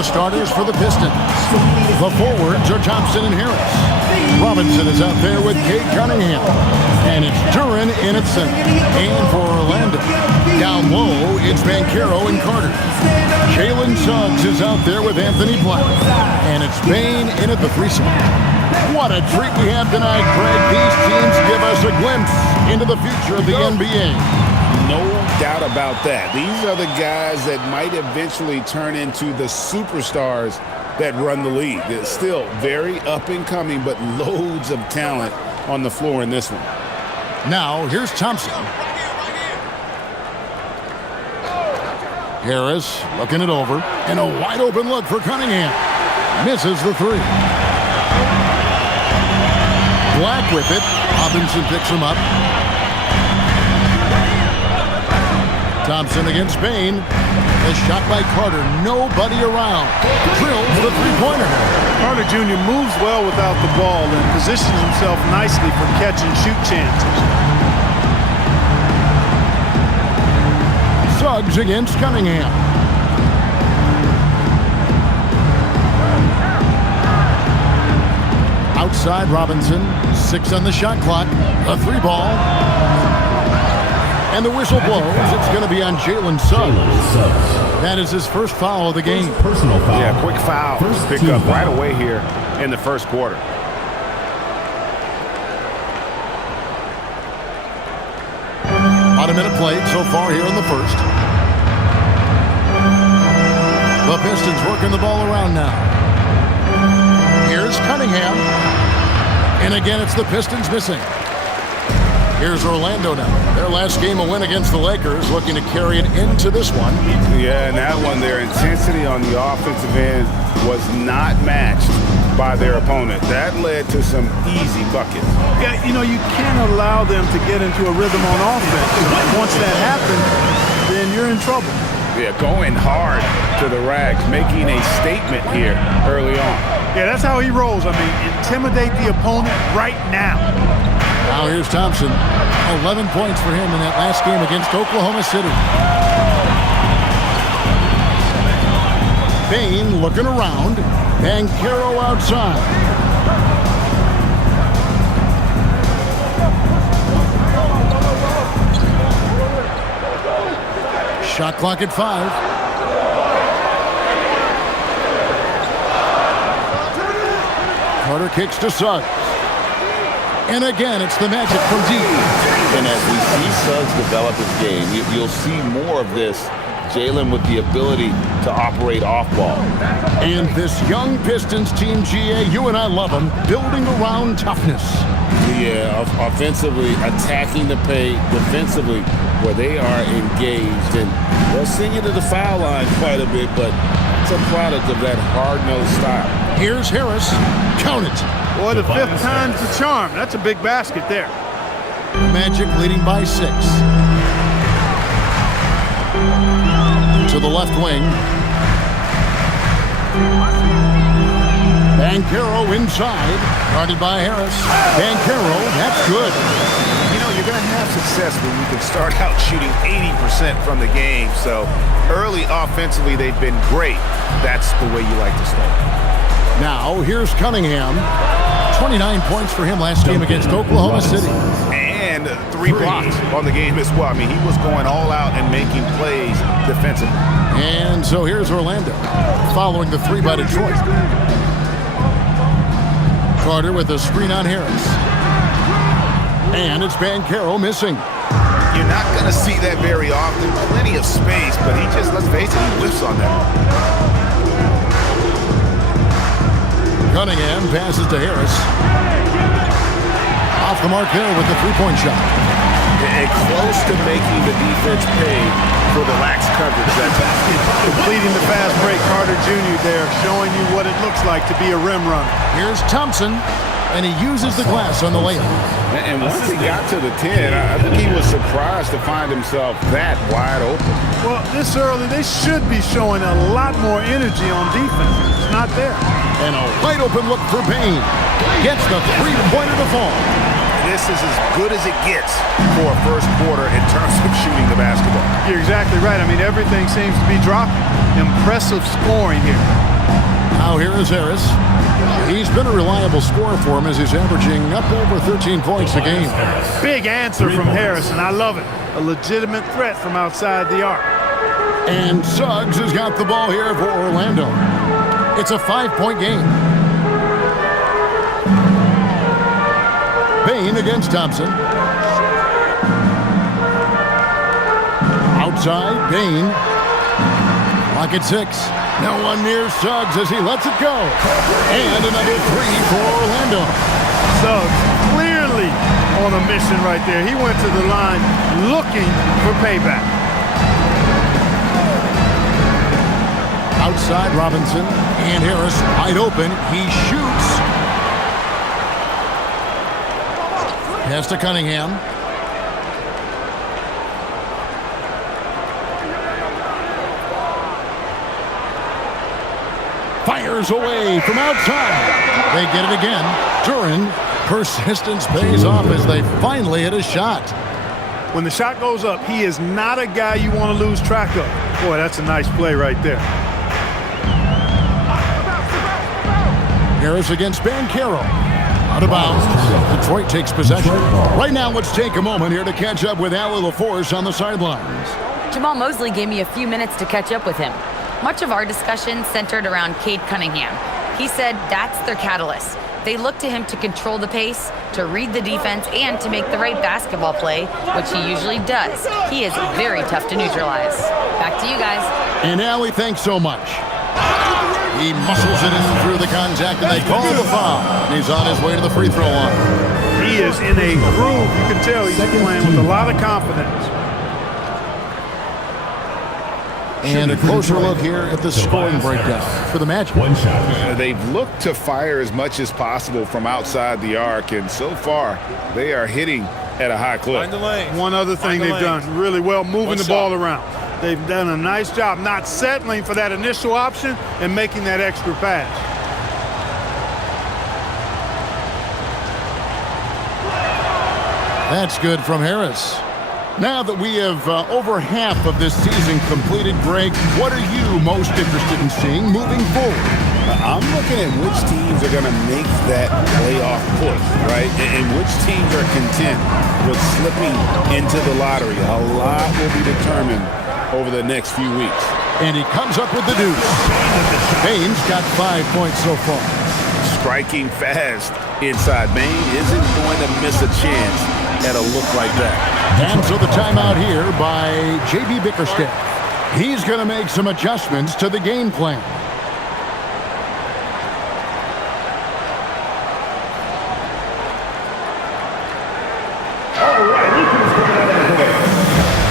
the starters for the Pistons. The forwards are Thompson and Harris. Robinson is out there with Kate Cunningham. And it's Duran in at center. And for Orlando, down low, it's Banchero and Carter. Jalen Suggs is out there with Anthony Black. And it's Bane in at the 3 spot. What a treat we have tonight, Greg. These teams give us a glimpse into the future of the NBA. No doubt about that. These are the guys that might eventually turn into the superstars that run the league. It's still very up and coming, but loads of talent on the floor in this one. Now, here's Thompson. Harris looking it over. And a wide open look for Cunningham. Misses the 3. Black with it. Robinson picks him up. Thompson against Bane. A shot by Carter. Nobody around. Drills the three-pointer. Carter Jr. moves well without the ball and positions himself nicely for catch and shoot chances. Suggs against Cunningham. Outside Robinson. 6 on the shot clock. A 3 ball. And the whistle blows. It's going to be on Jalen Suggs. That is his first foul of the game. Personal foul. Yeah, quick foul. Pick up right away here in the first quarter. About a minute played so far here in the first. The Pistons working the ball around now. Here's Cunningham. And again, it's the Pistons missing. Here's Orlando now. Their last game a win against the Lakers, looking to carry it into this one. Yeah, and that one, their intensity on the offensive end was not matched by their opponent. That led to some easy buckets. Yeah, you know, you can't allow them to get into a rhythm on offense. Once that happens, then you're in trouble. Yeah, going hard to the rack, making a statement here early on. Yeah, that's how he rolls. I mean, intimidate the opponent right now. Now here's Thompson. 11 points for him in that last game against Oklahoma City. Bane looking around. Banchero outside. Shot clock at 5. Carter kicks to Suggs. And again, it's the Magic from deep. And as we see Suggs develop his game, you'll see more of this. Jalen with the ability to operate off ball. And this young Pistons team, GA, you and I love them, building around toughness. Yeah, offensively, attacking the paint, defensively, where they are engaged. And they'll send you to the foul line quite a bit, but it's a product of that hard-nosed style. Here's Harris. Count it. Boy, the 5th time's the charm. That's a big basket there. Magic leading by 6. To the left wing. Banchero inside. Guarded by Harris. Banchero, that's good. You know, you're going to have success when you can start out shooting 80% from the game. So early offensively, they've been great. That's the way you like to start. Now, here's Cunningham. 29 points for him last game against Oklahoma City. And 3 blocks on the game as well. I mean, he was going all out and making plays defensively. And so here's Orlando, following the 3 by Detroit. Carter with a screen on Harris. And it's Banchero missing. You're not going to see that very often. Plenty of space, but he just, let's face it, he whiffs on that. Cunningham passes to Harris. Off the mark there with the 3-point shot. And close to making the defense pay for the lax coverage. That's completing the fast break. Carter Jr. there showing you what it looks like to be a rim runner. Here's Thompson, and he uses the glass on the layup. And once he got to the 10, I think he was surprised to find himself that wide open. Well, this early, they should be showing a lot more energy on defense. It's not there. And a wide open look for Bane. Gets the 3-pointer to fall. this is as good as it gets for a first quarter in terms of shooting the basketball. You're exactly right. I mean, everything seems to be dropping. Impressive scoring here. Now here is Harris. He's been a reliable scorer for him as he's averaging up over 13 points a game. Big answer from Harris, and I love it. A legitimate threat from outside the arc. And Suggs has got the ball here for Orlando. It's a 5-point game. Bain against Thompson. Outside, Bain. Clock at 6. Now one near Suggs as he lets it go. And another 3 for Orlando. Suggs clearly on a mission right there. He went to the line looking for payback. Outside, Robinson. And Harris wide open. He shoots. Pass to Cunningham. Fires away from outside. They get it again. Duran. Persistence pays off as they finally hit a shot. When the shot goes up, he is not a guy you want to lose track of. Boy, that's a nice play right there. Harris against Banchero. Out of bounds. Detroit takes possession. Right now, let's take a moment here to catch up with Allie LaForce on the sidelines. Jamal Mosley gave me a few minutes to catch up with him. Much of our discussion centered around Cade Cunningham. He said that's their catalyst. They look to him to control the pace, to read the defense, and to make the right basketball play, which he usually does. He is very tough to neutralize. Back to you guys. And Allie, thanks so much. He muscles it in through the contact, and they call the foul. He's on his way to the free throw line. He is in a groove. You can tell he's playing with a lot of confidence. And a closer look here at the scoring breakdown for the Magic. They've looked to fire as much as possible from outside the arc, and so far they are hitting at a high clip. One other thing they've done really well, moving the ball around. They've done a nice job not settling for that initial option and making that extra pass. That's good from Harris. Now that we have over half of this season completed, Greg, what are you most interested in seeing moving forward? I'm looking at which teams are going to make that playoff push, right? And which teams are content with slipping into the lottery. A lot will be determined over the next few weeks. And he comes up with the deuce. Bain's got 5 points so far. Striking fast inside. Bain isn't going to miss a chance at a look like that. And so the timeout here by J.B. Bickerstaff. He's going to make some adjustments to the game plan.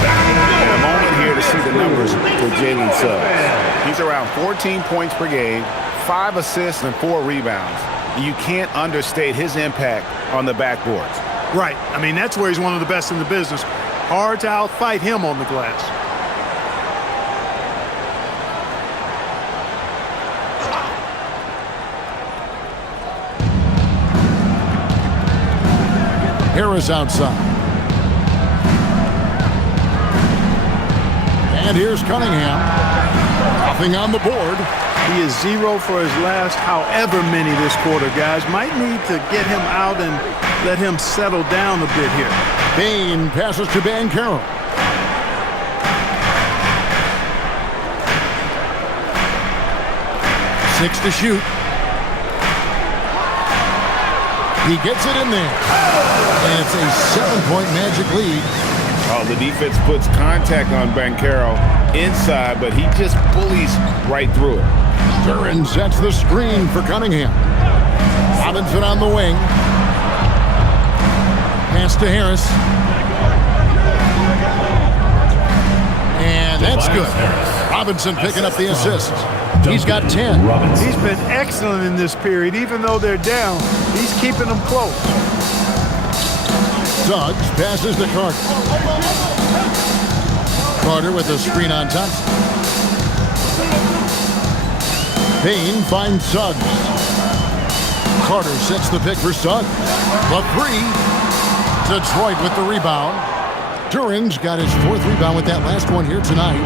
And a moment here to see the numbers for Jalen Suggs. He's around 14 points per game, 5 assists, and 4 rebounds. You can't understate his impact on the backboards. Right. I mean, that's where he's one of the best in the business. Hard to outfight him on the glass. Harris outside. And here's Cunningham. Nothing on the board. He is 0 for his last however many this quarter, guys. Might need to get him out and let him settle down a bit here. Bain passes to Banchero. Six to shoot. He gets it in there. And it's a 7-point Magic lead. Oh, the defense puts contact on Banchero inside, but he just bullies right through it. Duran sets the screen for Cunningham. Robinson on the wing. Pass to Harris. And that's good. Robinson picking up the assist. He's got 10. He's been excellent in this period. Even though they're down, he's keeping them close. Suggs passes to Carter. Carter with a screen on Thompson. Bain finds Suggs. Carter sets the pick for Suggs. The three. Detroit with the rebound. Duran's got his 4th rebound with that last one here tonight.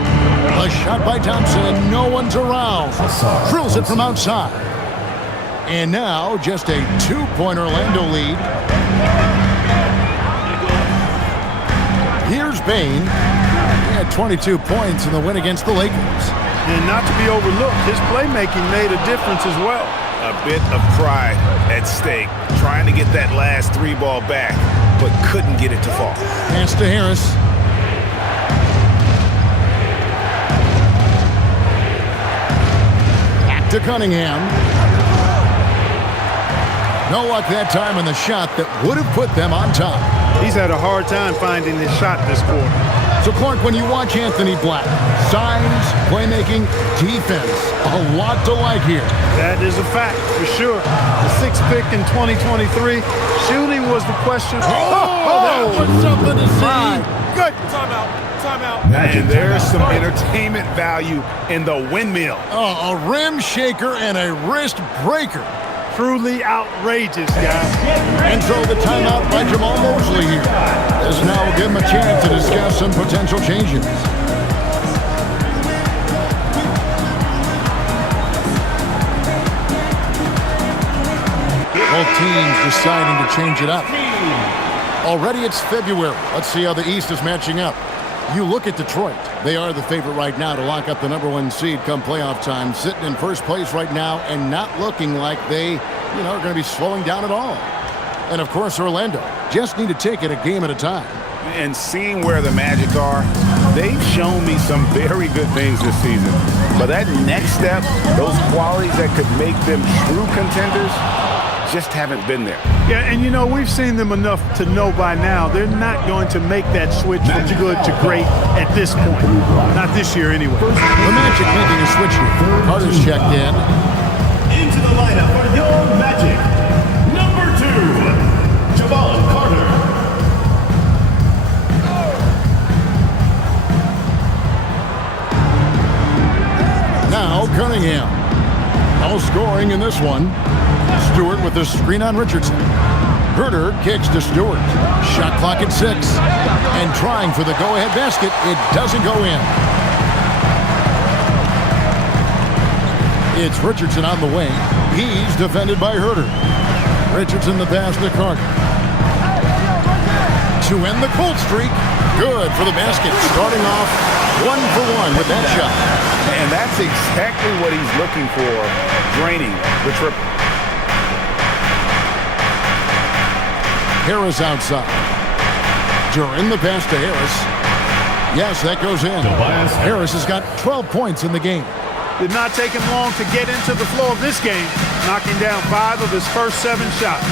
A shot by Thompson. No one's around. Drills it from outside. And now just a 2-point Orlando lead. Here's Bane. He had 22 points in the win against the Lakers. And not to be overlooked, his playmaking made a difference as well. A bit of pride at stake, trying to get that last 3-ball back, but couldn't get it to fall. Pass to Harris. Back to Cunningham. No luck that time on the shot that would have put them on top. He's had a hard time finding his shot this quarter. So, Clark, when you watch Anthony Black, size, playmaking, defense, a lot to like here. That is a fact, for sure. The 6th pick in 2023. Shooting was the question. That was something to see. Good. Timeout. And there's some entertainment value in the windmill. Oh, a rim shaker and a wrist breaker. Truly outrageous, guys. And so the timeout by Jamal Mosley here. This now will give him a chance to discuss some potential changes. Both teams deciding to change it up. Already it's February. Let's see how the East is matching up. You look at Detroit. They are the favorite right now to lock up the #1 seed come playoff time, sitting in first place right now and not looking like they, are going to be slowing down at all. And, of course, Orlando just need to take it a game at a time. And seeing where the Magic are, they've shown me some very good things this season. But that next step, those qualities that could make them true contenders, just haven't been there. Yeah, and we've seen them enough to know by now they're not going to make that switch from good to great at this point. Not this year anyway. The Magic making a switch here. Carter's checked in. Into the lineup for your Magic, number 2, Jabal Carter. Now Cunningham. No scoring in this one. Stewart with the screen on Richardson. Herter kicks to Stewart. Shot clock at 6. And trying for the go-ahead basket. It doesn't go in. It's Richardson on the wing. He's defended by Herter. Richardson the pass to Carter. To end the cold streak. Good for the basket. Starting off 1 for 1 with that shot. And that's exactly what he's looking for. Draining the triple. Harris outside. Duran the pass to Harris. Yes, that goes in. Harris has got 12 points in the game. Did not take him long to get into the flow of this game, knocking down 5 of his first 7 shots.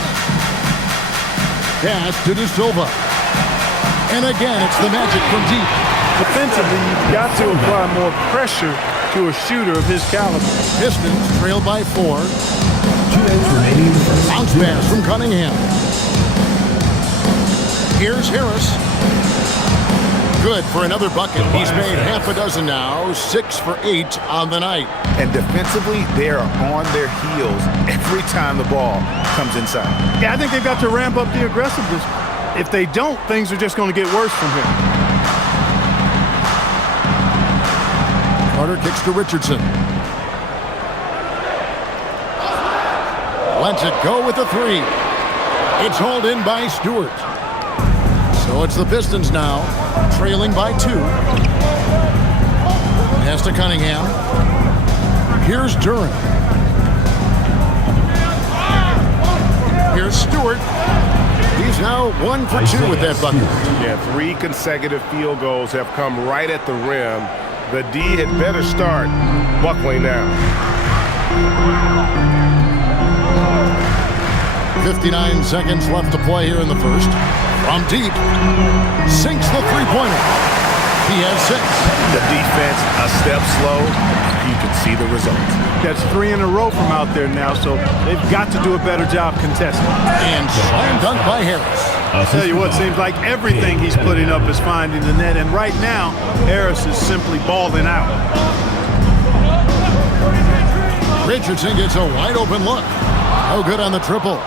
Pass to De Silva. And again, it's the Magic from deep. Defensively, you've got to apply more pressure to a shooter of his caliber. Pistons trailed by 4. 2 minutes remaining in the first. Bounce pass from Cunningham. Here's Harris. Good for another bucket. He's made half a dozen now. 6 for 8 on the night. And defensively, they are on their heels every time the ball comes inside. Yeah, I think they've got to ramp up the aggressiveness. If they don't, things are just going to get worse from here. Carter kicks to Richardson. Lets it go with the 3. It's hauled in by Stewart. So it's the Pistons now, trailing by 2. Pass to Cunningham. Here's Duran. Here's Stewart. He's now 1 for 2 with that bucket. Yeah, 3 consecutive field goals have come right at the rim. The D had better start buckling now. 59 seconds left to play here in the first. From deep, sinks the three-pointer. He has 6. The defense a step slow. You can see the results. That's 3 in a row from out there now, so they've got to do a better job contesting. And slam dunk by Harris. I'll tell you what, seems like everything he's putting up is finding the net, and right now, Harris is simply balling out. Richardson gets a wide open look. No good on the triple.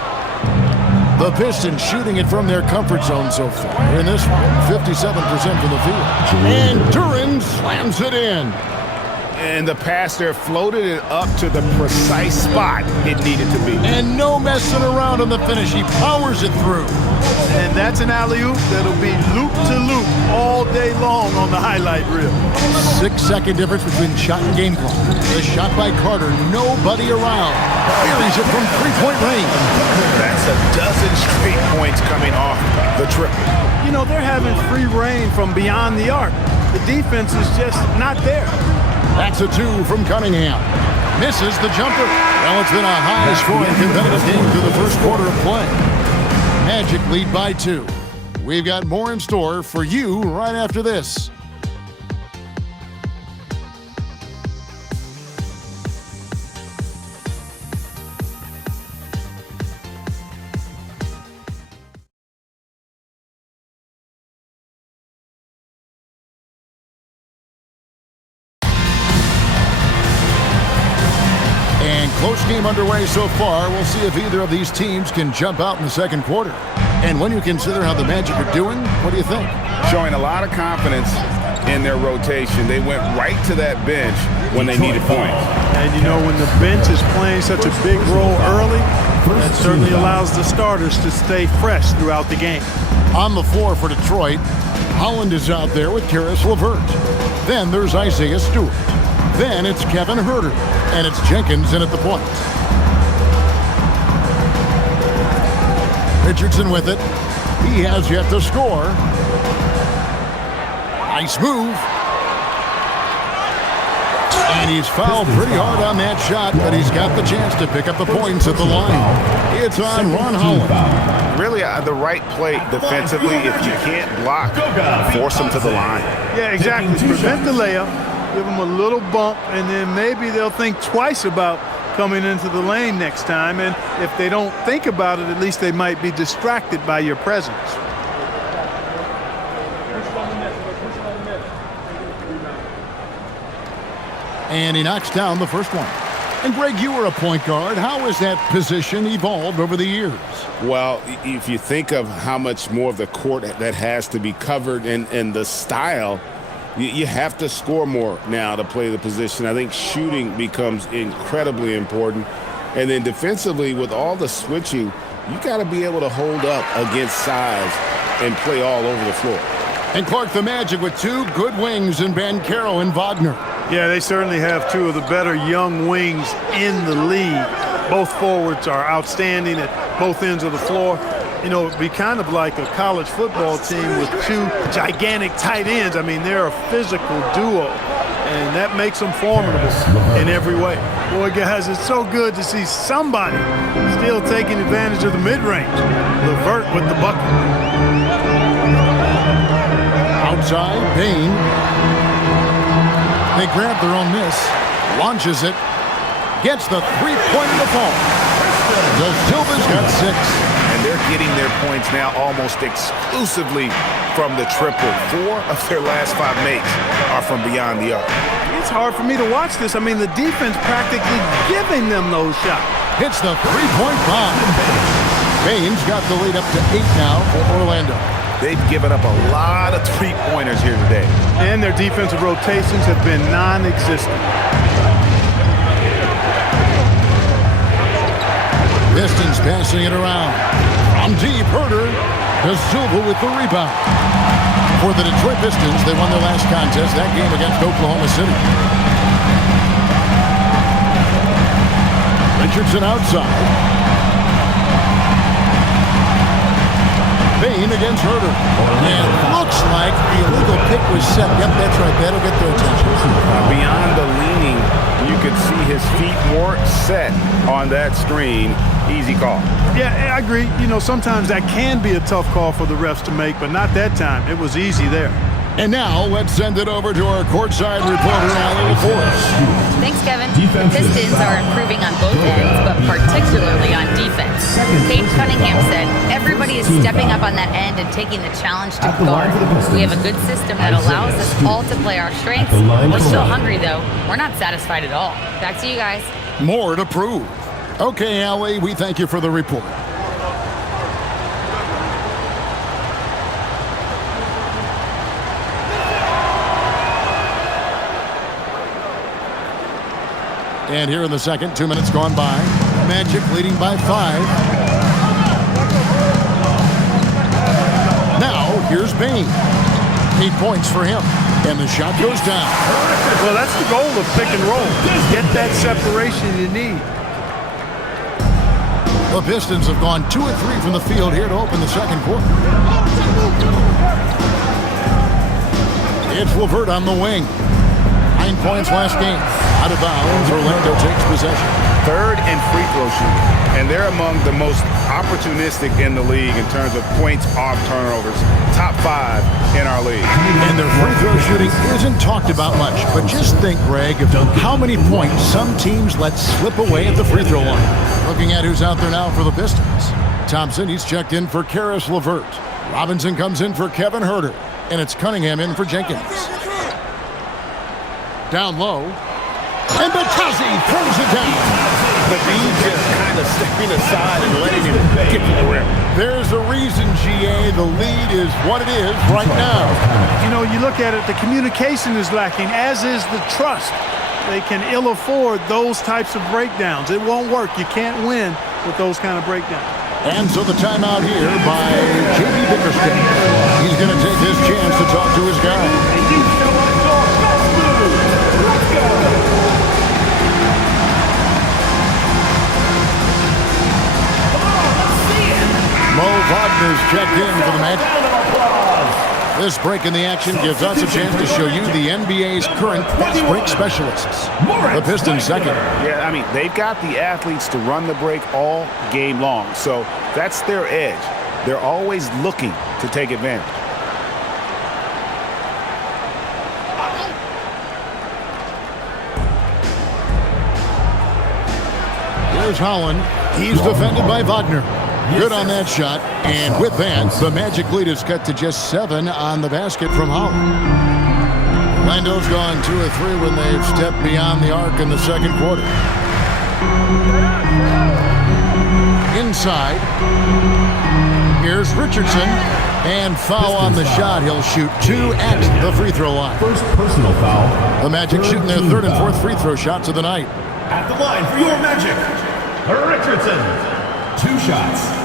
The The Pistons shooting it from their comfort zone so far. In this one, 57% from the field. And Duren slams it in. And the pass there floated it up to the precise spot it needed to be. And no messing around on the finish. He powers it through. And that's an alley-oop that'll be loop-to-loop all day long on the highlight reel. 6-second difference between shot and game clock. The shot by Carter, nobody around. Buries it from three-point range. That's a dozen straight points coming off the triple. You know, they're having free reign from beyond the arc. The defense is just not there. That's a 2 from Cunningham. Misses the jumper. Well, it's been a high-scoring competitive game through the first quarter of play. Magic lead by 2. We've got more in store for you right after this. Close game underway so far. We'll see if either of these teams can jump out in the second quarter. And when you consider how the Magic are doing, what do you think? Showing a lot of confidence in their rotation. They went right to that bench when they needed points. And you know, when the bench is playing such a big role early, that certainly allows the starters to stay fresh throughout the game. On the floor for Detroit, Holland is out there with Karis LeVert. Then there's Isaiah Stewart. Then it's Kevin Huerter, and it's Jenkins in at the point. Richardson with it. He has yet to score. Nice move. And he's fouled pretty hard on that shot, but he's got the chance to pick up the points at the line. It's on Ron Holland. Really the right play defensively. If you can't block, force them to the line. Yeah, exactly. Prevent the layup. Give them a little bump, and then maybe they'll think twice about coming into the lane next time. And if they don't think about it, at least they might be distracted by your presence. And he knocks down the first one. And Greg, you were a point guard. How has that position evolved over the years? Well, if you think of how much more of the court that has to be covered and the style, you have to score more now to play the position. I think shooting becomes incredibly important. And then defensively, with all the switching, you got to be able to hold up against size and play all over the floor. And Clark, the Magic with 2 good wings in Banchero and Wagner. Yeah, they certainly have 2 of the better young wings in the league. Both forwards are outstanding at both ends of the floor. You know, it'd be kind of like a college football team with 2 gigantic tight ends. I mean, they're a physical duo, and that makes them formidable in every way. Boy, guys, it's so good to see somebody still taking advantage of the mid-range. LeVert with the bucket. Outside, Payne. They grab their own miss, launches it, gets the three-pointer to fall. The Silva's got 6. And they're getting their points now almost exclusively from the triple. 4 of their last 5 makes are from beyond the arc. It's hard for me to watch this. I mean, the defense practically giving them those shots. Hits the three-point bomb. Payne's got the lead up to 8 now for Orlando. They've given up a lot of three-pointers here today. And their defensive rotations have been non-existent. Pistons passing it around. From deep, Huerter. De Silva with the rebound. For the Detroit Pistons, they won their last contest, that game against Oklahoma City. Richardson outside. Payne against Huerter. And looks like the illegal pick was set. Yep, that's right. That'll get their attention. Beyond the leaning, you could see his feet more set on that screen. Easy call. Yeah, I agree. You know, sometimes that can be a tough call for the refs to make, but not that time. It was easy there. And now let's send it over to our courtside reporter, Allie LaForce. Thanks, Kevin. The Pistons are improving on both ends, but particularly on defense. Cade Cunningham said, everybody is stepping up on that end and taking the challenge to guard. We have a good system that allows us all to play our strengths. We're still hungry, though. We're not satisfied at all. Back to you guys. More to prove. Okay, Allie, we thank you for the report. And here in the second, 2 minutes gone by. Magic leading by 5. Now, here's Bain. 8 points for him. And the shot goes down. Well, that's the goal of pick and roll. Get that separation you need. The Pistons have gone 2 of 3 from the field here to open the second quarter. It's LeVert on the wing. 9 points last game. Out of bounds, Orlando takes possession. Third in free throw shooting. And they're among the most opportunistic in the league in terms of points off turnovers. Top 5 in our league. And their free throw shooting isn't talked about much. But just think, Greg, of how many points some teams let slip away at the free throw line. Looking at who's out there now for the Pistons. Thompson, he's checked in for Karis LeVert. Robinson comes in for Kevin Huerter. And it's Cunningham in for Jenkins. Down low. And Batazzi throws it down. But he's just kind of stepping aside and letting him get to the rim. There's a reason, GA. The lead is what it is right now. You know, you look at it, the communication is lacking, as is the trust. They can ill afford those types of breakdowns. It won't work. You can't win with those kind of breakdowns. And so the timeout here by J.B. Bickerstaff. He's going to take his chance to talk to his guy. Mo Wagner's checked in for the match. This break in the action gives us a chance to show you the NBA's current fast break specialists. The Pistons second. Yeah, I mean, they've got the athletes to run the break all game long. So that's their edge. They're always looking to take advantage. Here's Holland. He's defended by Wagner. Good on that shot. And with that, the Magic lead is cut to just 7 on the basket from Holland. Orlando's gone 2 of 3 when they've stepped beyond the arc in the second quarter. Inside. Here's Richardson. And foul on the shot. He'll shoot 2 at the free throw line. First personal foul. The Magic shooting their 3rd and 4th free throw shots of the night. At the line for your Magic, Richardson. 2 shots.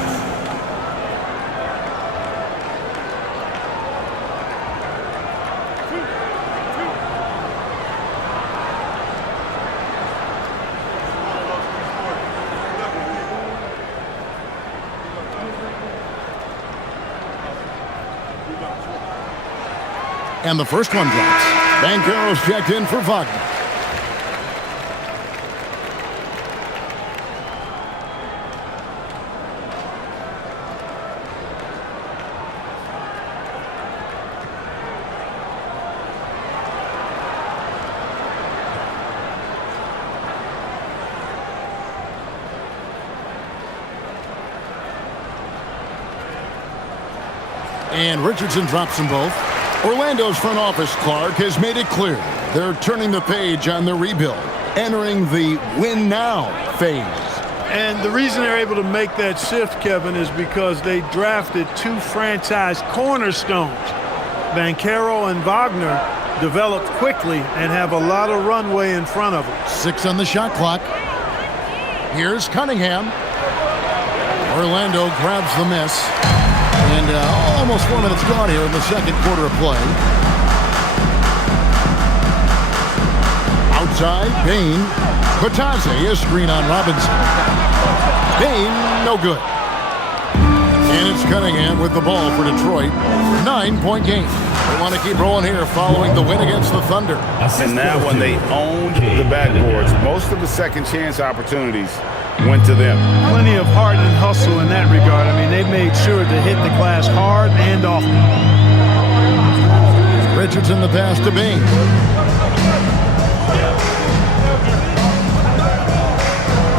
And the first one drops. Banchero's checked in for Wagner. And Richardson drops them both. Orlando's front office, Clark, has made it clear they're turning the page on their rebuild, entering the win now phase. And the reason they're able to make that shift, Kevin, is because they drafted 2 franchise cornerstones. Banchero and Wagner developed quickly and have a lot of runway in front of them. 6 on the shot clock. Here's Cunningham. Orlando grabs the miss. And almost 4 minutes gone here in the second quarter of play. Outside, Bain. Batazzi, a screen on Robinson. Bain, no good. And it's Cunningham with the ball for Detroit. 9-point game. They want to keep rolling here following the win against the Thunder. And that one, they owned the backboards. Most of the second chance opportunities went to them. Plenty of heart and hustle in that regard. I mean, they made sure to hit the glass hard and often. Richardson the pass to Bain.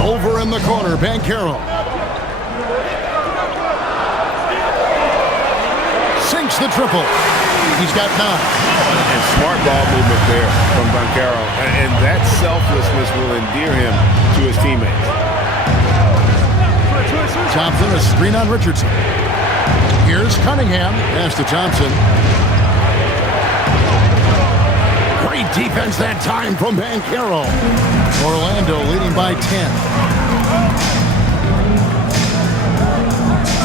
Over in the corner, Banchero. Sinks the triple. He's got 9. And smart ball movement there from Banchero. And that selflessness will endear him to his teammates. Thompson, a screen on Richardson. Here's Cunningham. Pass to Thompson. Great defense that time from Banchero. Orlando leading by 10.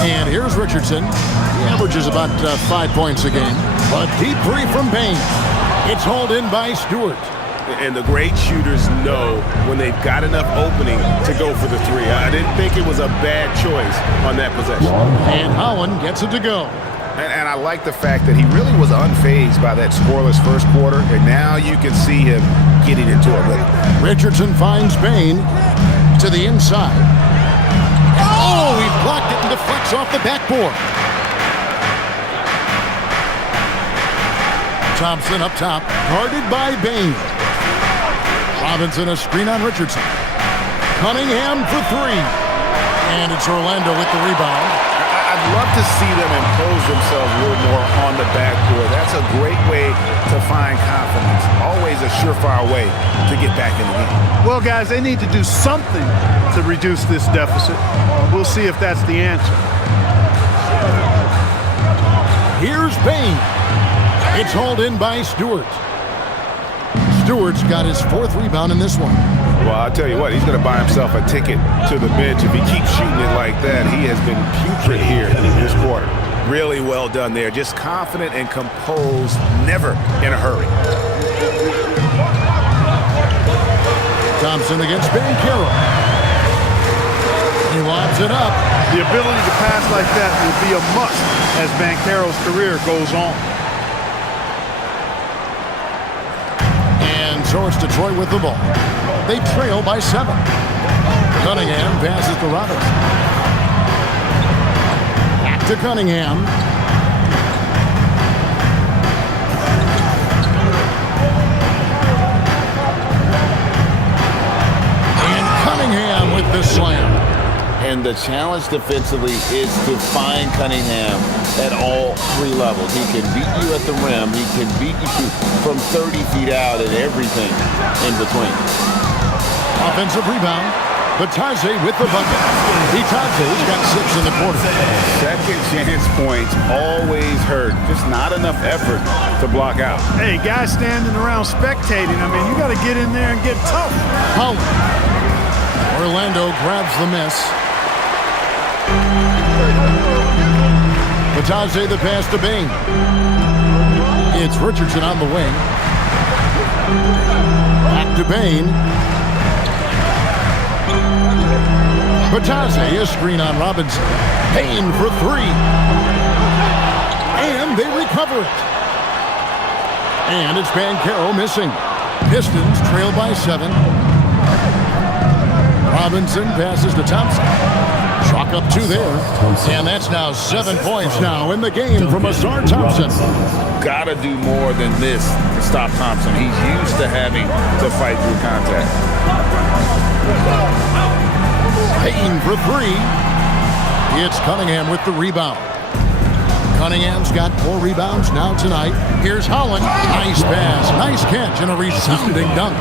And here's Richardson. He averages about 5 points a game. A deep three from Bain. It's hauled in by Stewart. And the great shooters know when they've got enough opening to go for the three. I didn't think it was a bad choice on that possession. And Holland gets it to go. And I like the fact that he really was unfazed by that scoreless first quarter, and now you can see him getting into a rhythm. Richardson finds Bain to the inside. Oh, he blocked it and deflects off the backboard. Thompson up top, guarded by Bain. Robinson a screen on Richardson. Cunningham for three. And it's Orlando with the rebound. I'd love to see them impose themselves a little more on the backboard. That's a great way to find confidence. Always a surefire way to get back in the game. Well, guys, they need to do something to reduce this deficit. We'll see if that's the answer. Here's Bain. It's hauled in by Stewart. Stewart's got his fourth rebound in this one. Well, I'll tell you what, he's going to buy himself a ticket to the bench if he keeps shooting it like that. He has been putrid here this quarter. Really well done there. Just confident and composed, never in a hurry. Thompson against Banchero. He lobs it up. The ability to pass like that will be a must as Banchero's career goes on. And so it's Detroit with the ball. They trail by 7. Cunningham passes to Robinson. Back to Cunningham. And Cunningham with the slam. And the challenge defensively is to find Cunningham at all 3 levels. He can beat you at the rim. He can beat you from 30 feet out and everything in between. Offensive rebound. Batadze with the bucket. Batadze's got 6 in the quarter. Second chance points always hurt. Just not enough effort to block out. Hey, guys standing around spectating. I mean, you got to get in there and get tough. Holland. Orlando grabs the miss. Batadze the pass to Bain. It's Richardson on the wing. Back to Bain. Batadze a screen on Robinson. Bain for 3. And they recover it. And it's Banchero missing. Pistons trail by 7. Robinson passes to Thompson. Chalk up 2 there. And that's now 7 points now in the game from Azar Thompson. Got to do more than this to stop Thompson. He's used to having to fight through contact. Payne for 3. It's Cunningham with the rebound. Cunningham's got 4 rebounds now tonight. Here's Holland. Nice pass, nice catch, and a resounding dunk.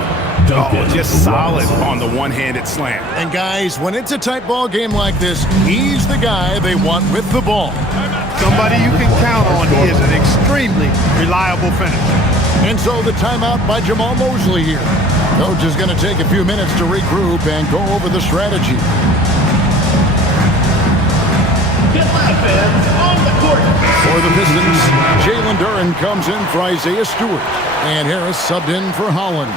Oh, just solid on the one-handed slam. And guys, when it's a tight ball game like this, he's the guy they want with the ball. Somebody you can count on. He is an extremely reliable finisher. And so the timeout by Jamal Mosley here. Coach is going to take a few minutes to regroup and go over the strategy. For the Pistons, Jalen Duren comes in for Isaiah Stewart. And Harris subbed in for Holland.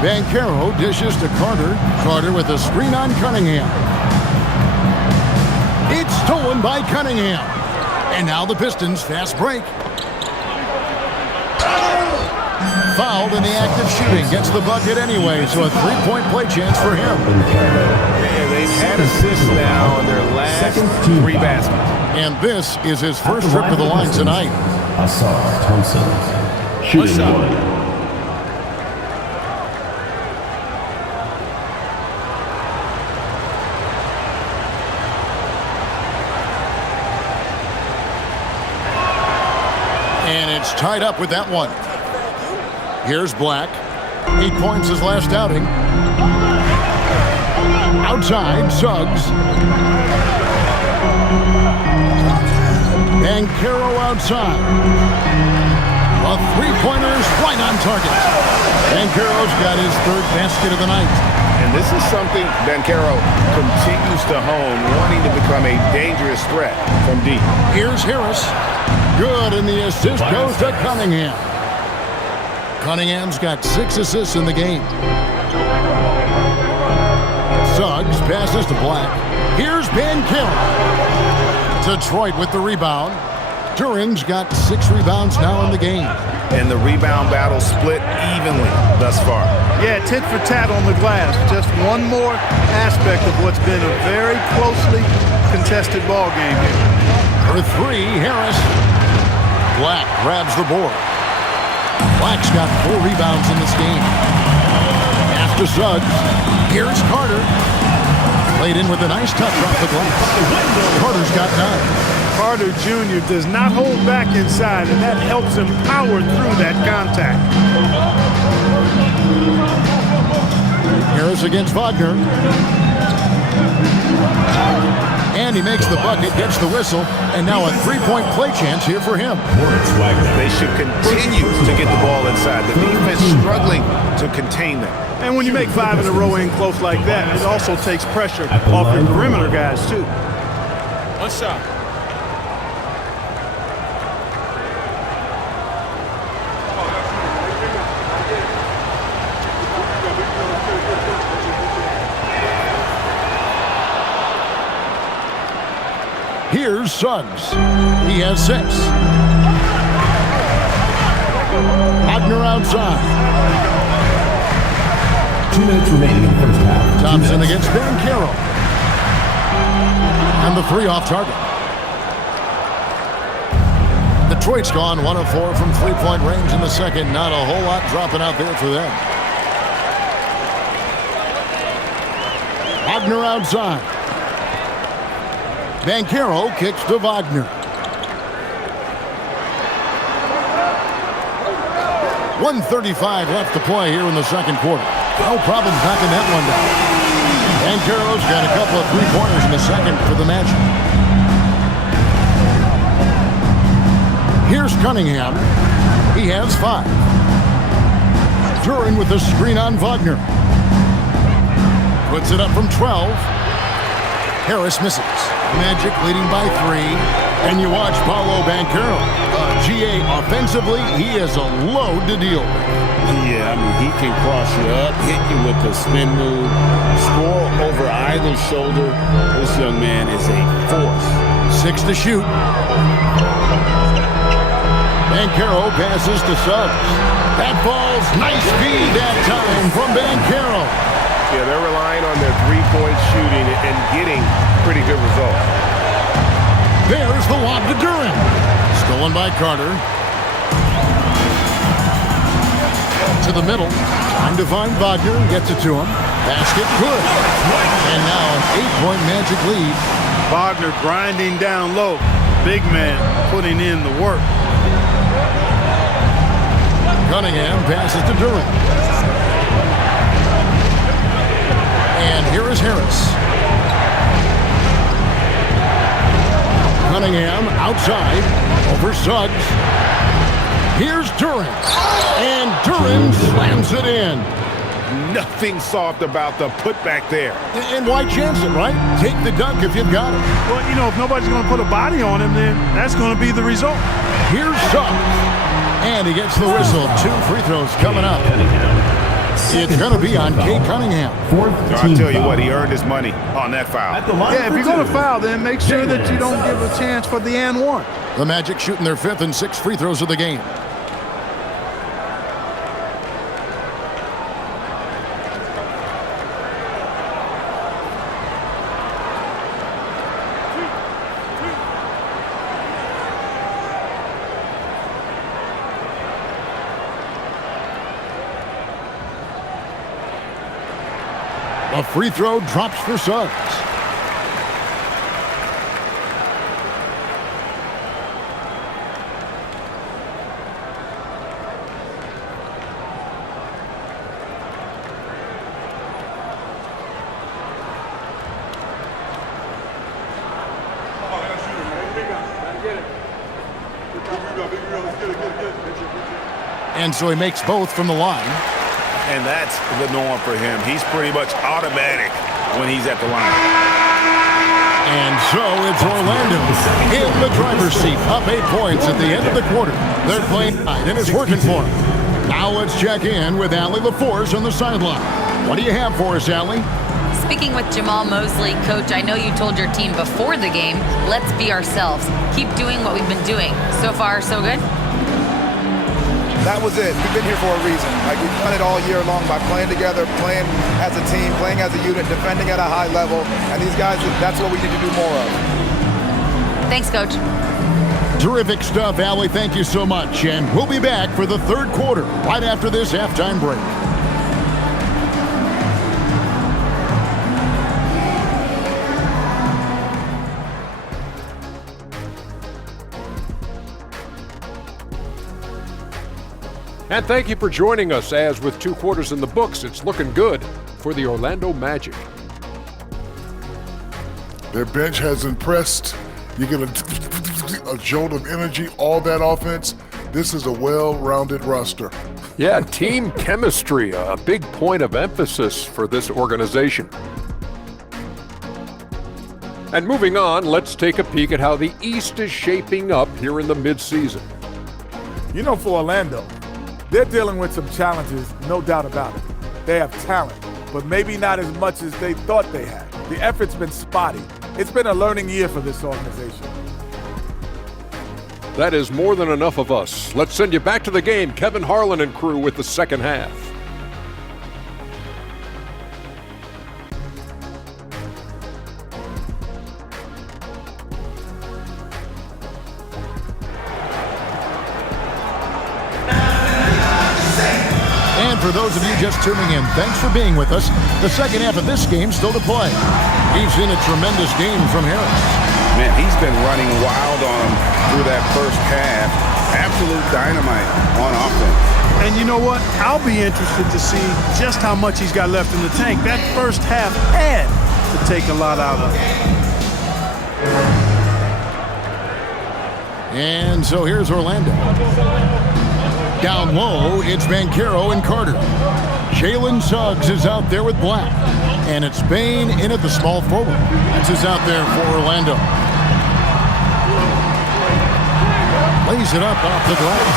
Banchero dishes to Carter. Carter with a screen on Cunningham. It's stolen by Cunningham. And now the Pistons fast break. Fouled in the act of shooting. Gets the bucket anyway, so a 3-point play chance for him. Yeah, they've had assists now on their last 3 baskets. And this is his first trip to the line tonight. Azar Thompson, shooting 1. tied up with that one. Here's Black. 8 points his last outing. Outside, Suggs. Bankero outside. A three-pointer's right on target. Bankero's got his third basket of the night. And this is something Bankero continues to hone, wanting to become a dangerous threat from deep. Here's Harris. Good, and the assist goes to Cunningham. Cunningham's got 6 assists in the game. Suggs passes to Black. Here's Bankero. Detroit with the rebound. Duran's got 6 rebounds now in the game. And the rebound battle split evenly thus far. Yeah, tit for tat on the glass. Just one more aspect of what's been a very closely contested ball game here. For 3, Harris. Black grabs the board. Black's got 4 rebounds in this game. Pass to Suggs. Here's Carter. Played in with a nice touch off the glass. Carter's got 9. Carter Jr. does not hold back inside, and that helps him power through that contact. Harris against Wagner. And he makes the bucket, gets the whistle, and now a 3-point play chance here for him. They should continue to get the ball inside. The defense struggling to contain them. And when you make 5 in a row in close like that, it also takes pressure off your perimeter guys, too. One shot. Here's Suggs. He has 6. Wagner outside. 2 minutes remaining in the first half. Thompson against Bankero. And the 3 off target. Detroit's gone 1 of 4 from 3-point range in the second. Not a whole lot dropping out there for them. Wagner outside. Bankero kicks to Wagner. 1:35 left to play here in the second quarter. No problem knocking that one down. Bankero's got a couple of 3-pointers in the second for the Magic. Here's Cunningham. He has 5. Duran with a screen on Wagner. Puts it up from 12. Harris misses. Magic leading by 3. And you watch Paolo Bankero. GA offensively, he is a load to deal with. Yeah, I mean, he can cross you up, hit you with the spin move, score over either shoulder. This young man is a force. 6 to shoot. Bankero passes to Suggs. That ball's nice feed that time from Bankero. Yeah, they're relying on their 3-point shooting and getting pretty good results. There's the lob to Duran. Stolen by Carter. To the middle. Time to find Wagner. Gets it to him. Basket good. And now an 8-point Magic lead. Wagner grinding down low. Big man putting in the work. Cunningham passes to Duran. And here is Harris. Cunningham outside over Suggs. Here's Duran. And Duran slams it in. Nothing soft about the putback there. And why chance it, right? Take the dunk if you've got it. Well, you know, if nobody's going to put a body on him, then that's going to be the result. Here's Suggs. And he gets the whistle. 2 free throws coming up. It's going to be on Kate Cunningham. I'll tell you what, he earned his money on that foul. Yeah, if you're going to foul, then make sure that you don't give a chance for the and one. The Magic shooting their 5th and 6th free throws of the game. A free throw drops for Suggs. And so he makes both from the line. And that's the norm for him. He's pretty much automatic when he's at the line. And so it's Orlando in the driver's seat, up 8 points at the end of the quarter. They're playing tonight, and it's working for them. Now let's check in with Allie LaForce on the sideline. What do you have for us, Allie? Speaking with Jamal Mosley, Coach, I know you told your team before the game, let's be ourselves. Keep doing what we've been doing. So far, so good? That was it. We've been here for a reason. Like, we've done it all year long by playing together, playing as a team, playing as a unit, defending at a high level. And these guys, that's what we need to do more of. Thanks, Coach. Terrific stuff, Allie. Thank you so much. And we'll be back for the third quarter right after this halftime break. And thank you for joining us, as with 2 quarters in the books, it's looking good for the Orlando Magic. Their bench has impressed. You get a jolt of energy, all that offense. This is a well-rounded roster. Yeah, team chemistry, a big point of emphasis for this organization. And moving on, let's take a peek at how the East is shaping up here in the midseason. You know, for Orlando, they're dealing with some challenges, no doubt about it. They have talent, but maybe not as much as they thought they had. The effort's been spotty. It's been a learning year for this organization. That is more than enough of us. Let's send you back to the game. Kevin Harlan and crew with the second half. And for those of you just tuning in, thanks for being with us. The second half of this game still to play. We've seen a tremendous game from Harris. Man, he's been running wild on him through that first half. Absolute dynamite on offense. And you know what? I'll be interested to see just how much he's got left in the tank. That first half had to take a lot out of it. And so here's Orlando. Down low, it's Banchero and Carter. Jalen Suggs is out there with Black. And it's Bain in at the small forward. That's who's out there for Orlando. Lays it up off the glass.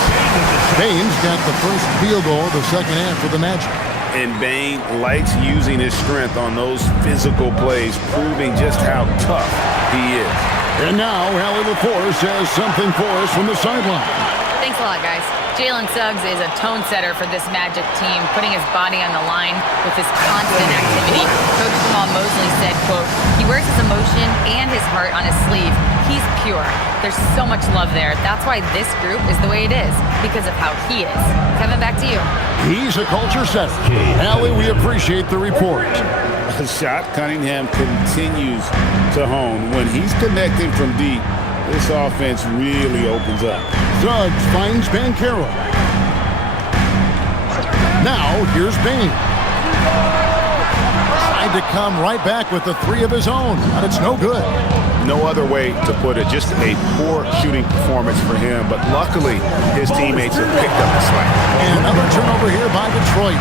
Bain's got the first field goal of the second half for the Magic. And Bain likes using his strength on those physical plays, proving just how tough he is. And now, Allie LaForce has something for us from the sideline. Thanks a lot, guys. Jalen Suggs is a tone setter for this Magic team, putting his body on the line with his constant activity. Coach Jamal Mosley said, quote, he wears his emotion and his heart on his sleeve. He's pure. There's so much love there. That's why this group is the way it is, because of how he is. Kevin, back to you. He's a culture setter. Allie, we appreciate the report. A shot Cunningham continues to hone. When he's connecting from deep, this offense really opens up. Suggs finds Banchero. Now, here's Bain. Tried to come right back with the three of his own, but it's no good. No other way to put it. Just a poor shooting performance for him, but luckily his teammates have picked up the slack. And another turnover here by Detroit.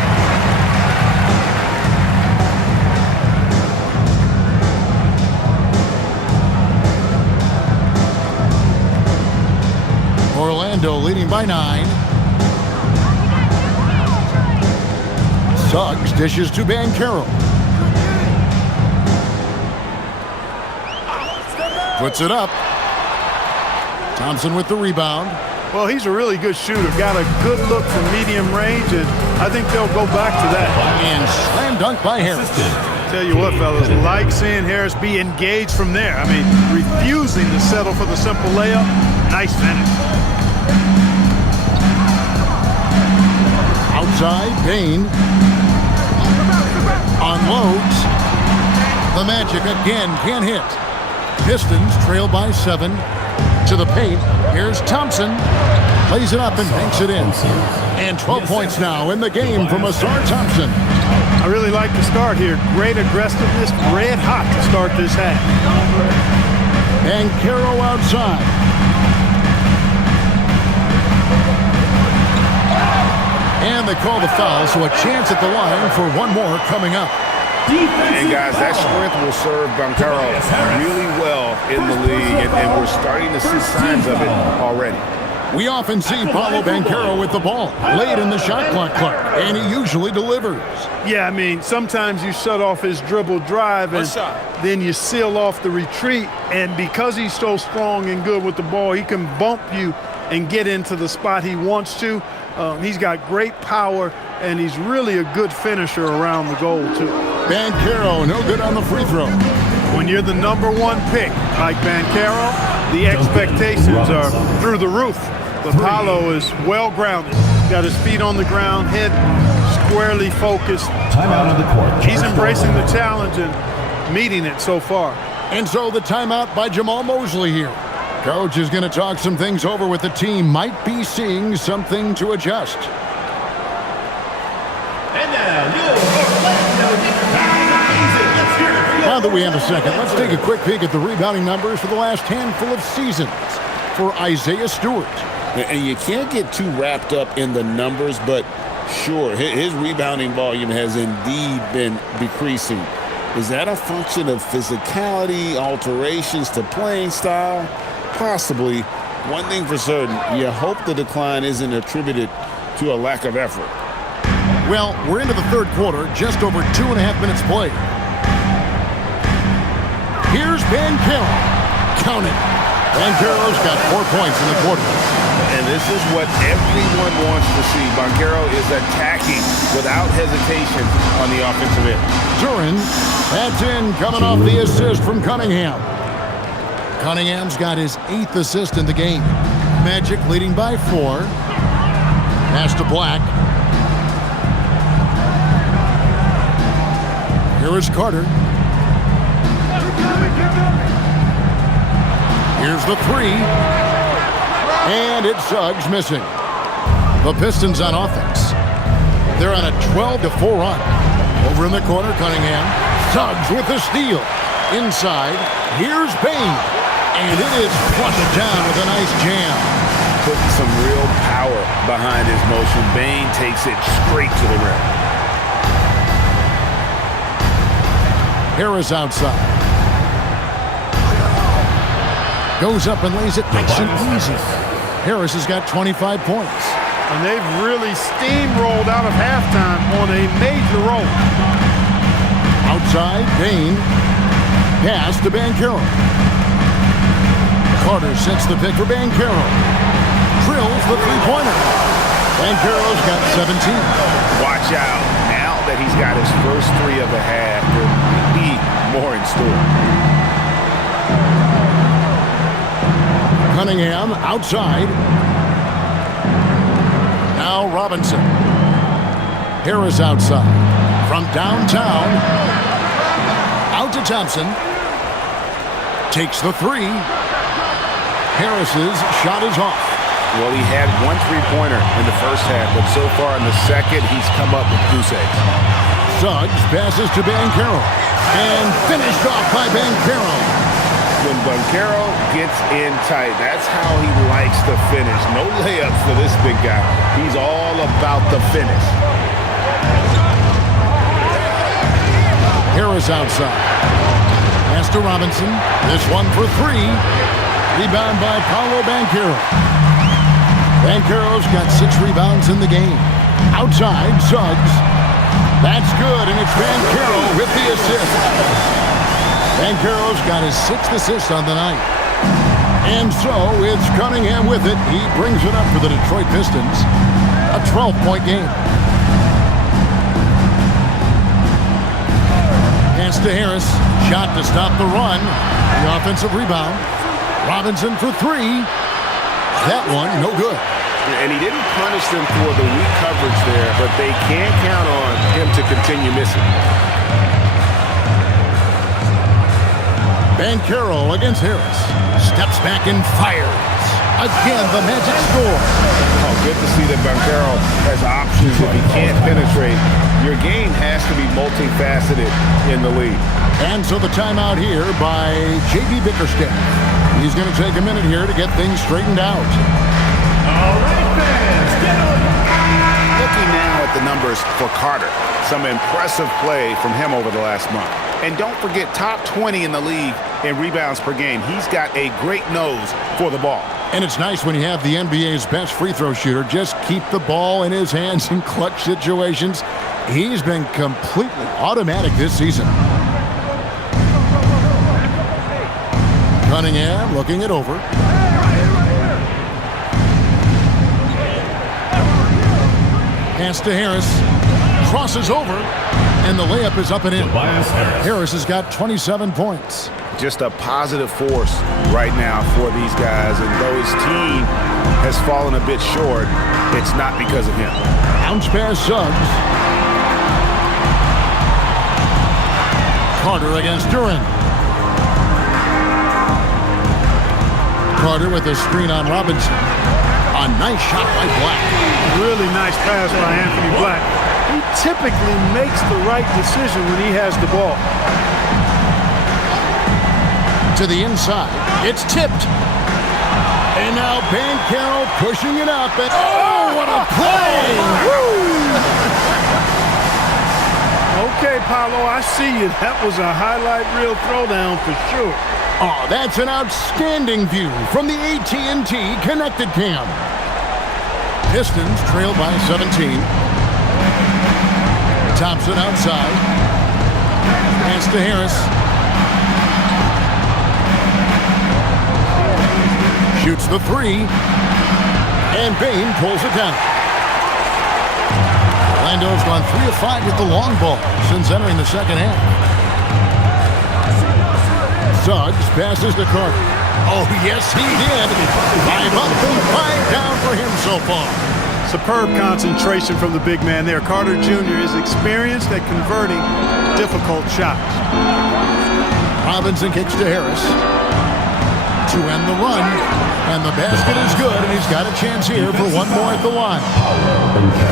Orlando leading by 9. Suggs dishes to Banchero. Puts it up. Thompson with the rebound. Well, he's a really good shooter. Got a good look from medium range, and I think they'll go back to that. And slam dunk by Harris. Tell you what, fellas, like seeing Harris be engaged from there. I mean, refusing to settle for the simple layup. Nice finish. Outside, Bain unloads. The Magic again can't hit. Pistons trail by 7 to the paint. Here's Thompson. Lays it up and banks it in. And 12 points now in the game from Asar Thompson. I really like the start here. Great aggressiveness, red hot to start this half. And Caro outside. And they call the foul, so a chance at the line for one more coming up. And guys, that strength will serve Banchero really well in the league, and we're starting to see signs of it already. We often see Paolo Banchero with the ball late in the shot clock, and he usually delivers. Yeah, I mean, sometimes you shut off his dribble drive and then you seal off the retreat. And because he's so strong and good with the ball, he can bump you and get into the spot he wants to. He's got great power, and he's really a good finisher around the goal, too. Banchero, no good on the free throw. When you're the #1 pick, like Banchero, the expectations are through the roof. But Paolo is well-grounded. Got his feet on the ground, head squarely focused. Timeout on the court. He's embracing the challenge and meeting it so far. And so the timeout by Jamal Mosley here. Coach is going to talk some things over with the team. Might be seeing something to adjust. And now, Now that we have a second, let's take a quick peek at the rebounding numbers for the last handful of seasons for Isaiah Stewart. And you can't get too wrapped up in the numbers, but sure, his rebounding volume has indeed been decreasing. Is that a function of physicality, alterations to playing style? Possibly. One thing for certain, you hope the decline isn't attributed to a lack of effort. Well, we're into the third quarter, just over 2.5 minutes played. Here's Banchero. Count it. Banchero's got 4 points in the quarter. And this is what everyone wants to see. Banchero is attacking without hesitation on the offensive end. Duran, that's in, coming off the assist from Cunningham. Cunningham's got his 8th assist in the game. Magic leading by 4. Pass to Black. Here is Carter. Here's the 3. And it's Suggs missing. The Pistons on offense. They're on a 12-4 run. Over in the corner, Cunningham. Suggs with the steal. Inside, here's Payne. And it is flushed down with a nice jam. Putting some real power behind his motion. Bain takes it straight to the rim. Harris outside. Goes up and lays it nice and easy. Harris has got 25 points. And they've really steamrolled out of halftime on a major roll. Outside, Bain. Pass to Banchero. Carter sets the pick for Banchero. Drills the three-pointer. Banchero's got 17. Watch out. Now that he's got his first 3 of the half, there'll be more in store. Cunningham outside. Now Robinson. Harris outside. From downtown. Out to Thompson. Takes the 3. Harris's shot is off. Well, he had 1 3-pointer in the first half, but so far in the second, he's come up with goose eggs. Suggs passes to Banchero. And finished off by Banchero. When Banchero gets in tight, that's how he likes to finish. No layups for this big guy. He's all about the finish. Harris outside. Pass to Robinson. This one for 3. Rebound by Paolo Banchero. Banchero's got 6 rebounds in the game. Outside, Suggs. That's good, and it's Banchero with the assist. Banchero's got his 6th assist on the night. And so it's Cunningham with it. He brings it up for the Detroit Pistons. A 12-point game. Pass to Harris. Shot to stop the run. The offensive rebound. Robinson for 3. That one, no good. And he didn't punish them for the weak coverage there, but they can't count on him to continue missing. Banchero against Harris. Steps back and fires. Again, the Magic score. Oh, good to see that Banchero has options. If he can't penetrate, your game has to be multifaceted in the league. And so the timeout here by J.B. Bickerstaff. He's going to take a minute here to get things straightened out. All right, fans, get on. Looking at the numbers for Carter. Some impressive play from him over the last month. And don't forget, top 20 in the league in rebounds per game. He's got a great nose for the ball. And it's nice when you have the NBA's best free throw shooter just keep the ball in his hands in clutch situations. He's been completely automatic this season. Cunningham looking it over. Pass to Harris. Crosses over. And the layup is up and in. Harris has got 27 points. Just a positive force right now for these guys. And though his team has fallen a bit short, it's not because of him. Bounce pass Suggs. Carter against Duren. Carter with a screen on Robinson. A nice shot by Black. Really nice pass by Anthony Black. He typically makes the right decision when he has the ball. To the inside. It's tipped. And now Banchero pushing it up. And oh, what a play! Okay, Paolo, I see you. That was a highlight reel throwdown for sure. Oh, that's an outstanding view from the AT&T Connected Cam. Pistons trail by 17. Thompson outside. Pass to Harris. Shoots the three. And Bain pulls it down. Orlando's gone 3 of 5 with the long ball since entering the second half. Suggs passes to Carter. Oh, yes, he did. 5 up and 5 down for him so far. Superb concentration from the big man there. Carter Jr. is experienced at converting difficult shots. Robinson kicks to Harris to end the run. And the basket is good, and he's got a chance here for one more at the line.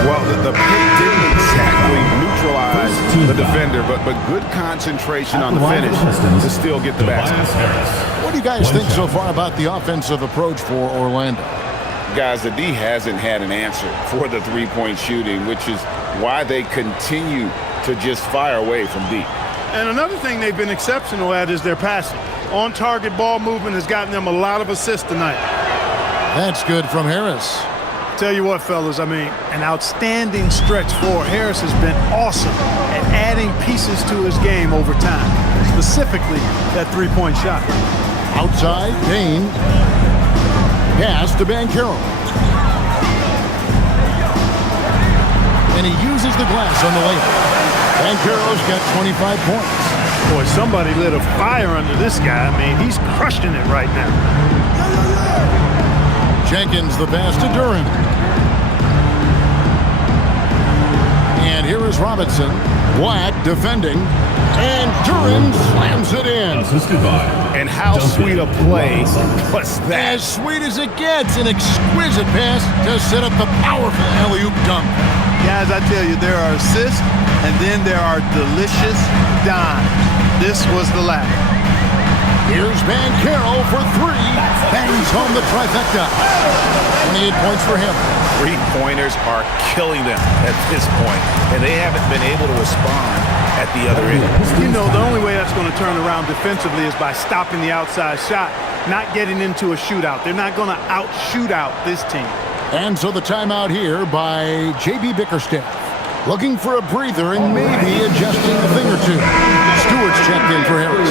Well, the pick didn't exactly neutralize the defender, but good concentration on the finish to still get the basket. What do you guys think so far about the offensive approach for Orlando? Guys, the D hasn't had an answer for the three-point shooting, which is why they continue to just fire away from deep. And another thing they've been exceptional at is their passing. On-target ball movement has gotten them a lot of assists tonight. That's good from Harris. Tell you what, fellas, I mean, an outstanding stretch for Harris has been awesome at adding pieces to his game over time, specifically that three-point shot. Outside, Bain. Pass to Banchero. And he uses the glass on the layup. Banchero's got 25 points. Boy, somebody lit a fire under this guy. I mean, he's crushing it right now. Jenkins the pass to Duren. And here is Robinson. Black defending. And Duren slams it in. And how sweet a play was that? As sweet as it gets. An exquisite pass to set up the powerful alley-oop dunk. Guys, I tell you, there are assists, and then there are delicious dimes. This was the latter. Here's Banchero for 3. Bangs home the trifecta. 28 points for him. Three-pointers are killing them at this point, and they haven't been able to respond at the other end. You know, the only way that's going to turn around defensively is by stopping the outside shot, not getting into a shootout. They're not going to out-shoot out this team. And so the timeout here by J.B. Bickerstaff. Looking for a breather and maybe adjusting a thing or two. Stewart's checked in for Harris.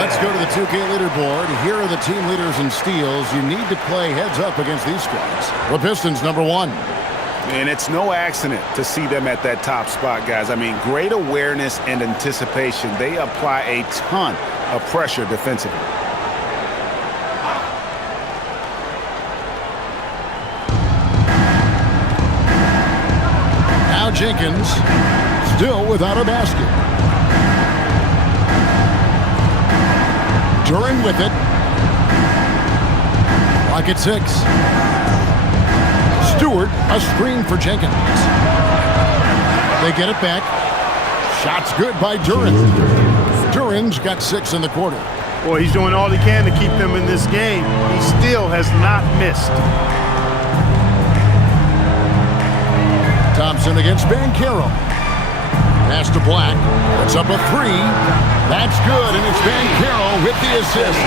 Let's go to the 2K leaderboard. Here are the team leaders in steals. You need to play heads up against these squads. The Pistons, number 1. And it's no accident to see them at that top spot, guys. I mean, great awareness and anticipation. They apply a ton of pressure defensively. Now Jenkins, still without a basket. Duren with it. Clock at 6. Stewart, a screen for Jenkins. They get it back. Shot's good by Duren. Duren's got 6 in the quarter. Boy, he's doing all he can to keep them in this game. He still has not missed. To Thompson against Banchero. Pass to Black. Puts up a three. That's good, and it's Banchero with the assist.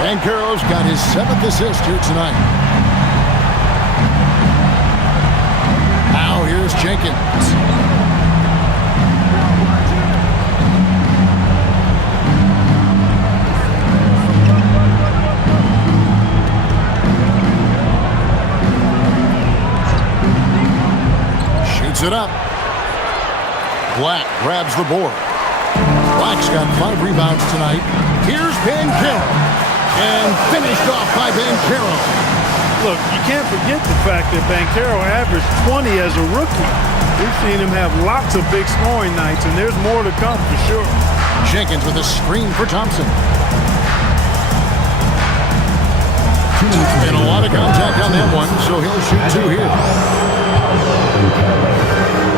Banchero's got his 7th assist here tonight. Now here's Jenkins. Shoots it up. Black grabs the board. Black's got 5 rebounds tonight. Here's Banchero. And finished off by Banchero. Look, you can't forget the fact that Banchero averaged 20 as a rookie. We've seen him have lots of big scoring nights, and there's more to come for sure. Jenkins with a screen for Thompson. And a lot of contact on that one, so he'll shoot 2 here.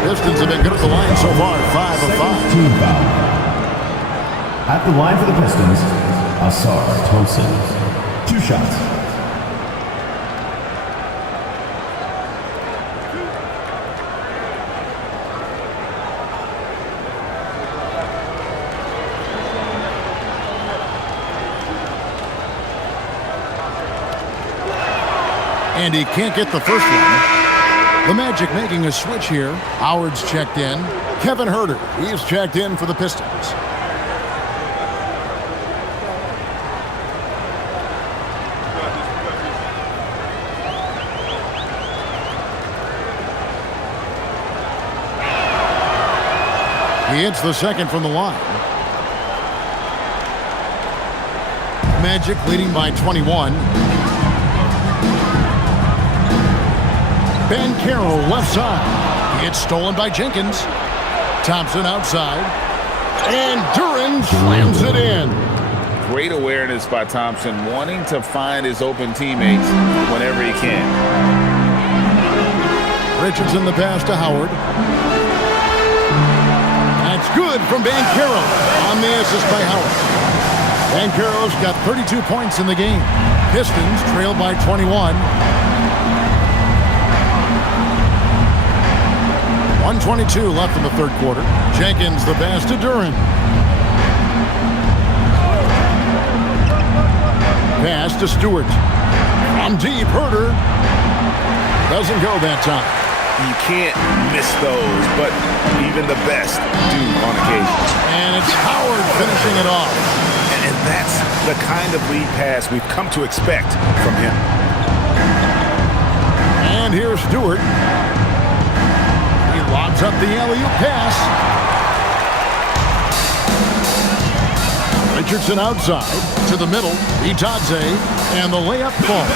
Pistons have been good at the line so far, 5 of 5. Team foul. At the line for the Pistons, Asar Thompson. 2 shots. And he can't get the first one. The Magic making a switch here. Howard's checked in. Kevin Huerter, he's checked in for the Pistons. He hits the second from the line. Magic leading by 21. Banchero left side. It's stolen by Jenkins. Thompson outside. And Duran slams it in. Great awareness by Thompson, wanting to find his open teammates whenever he can. Richardson the pass to Howard. That's good from Banchero on the assist by Howard. Banchero's got 32 points in the game. Pistons trail by 21. 1:22 left in the third quarter. Jenkins the pass to Duran. Pass to Stewart. From deep, Huerter. Doesn't go that time. You can't miss those, but even the best do on occasion. And it's Howard finishing it off. And that's the kind of lead pass we've come to expect from him. And here's Stewart. He lobs up the alley-oop pass. Richardson outside to the middle. Itadze and the layup ball.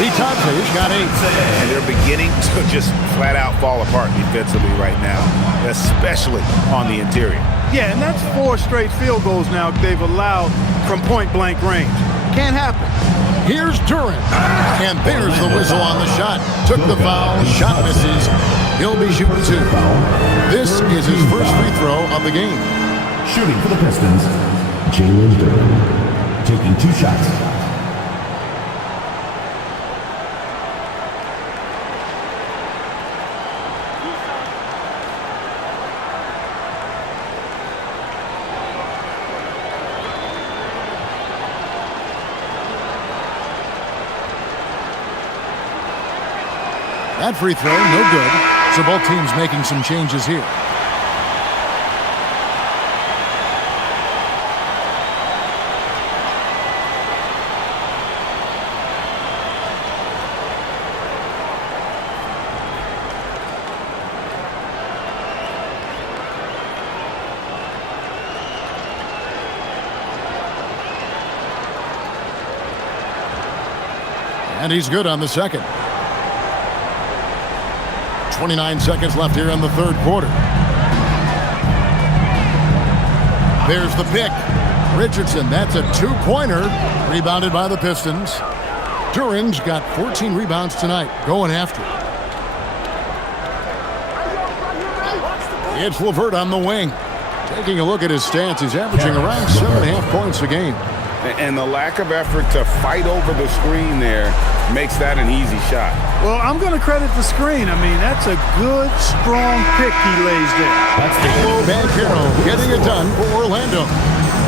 Itadze's got 8. And they're beginning to just flat out fall apart defensively right now, especially on the interior. Yeah, and that's 4 straight field goals now they've allowed from point-blank range. Can't happen. Here's Duran. And there's the whistle on the shot. Took the foul. Shot misses. He'll be shooting 2. This is his first free throw of the game. Shooting for the Pistons, Jalen Duran, taking 2 shots. That free throw, no good. So both teams making some changes here. And he's good on the second. 29 seconds left here in the third quarter. There's the pick. Richardson, that's a 2-pointer. Rebounded by the Pistons. Duran's got 14 rebounds tonight. Going after it. It's LeVert on the wing. Taking a look at his stats, he's averaging around 7.5 points a game. And the lack of effort to fight over the screen there makes that an easy shot. Well, I'm going to credit the screen. I mean, that's a good, strong pick he lays there. Banchero getting it done for Orlando.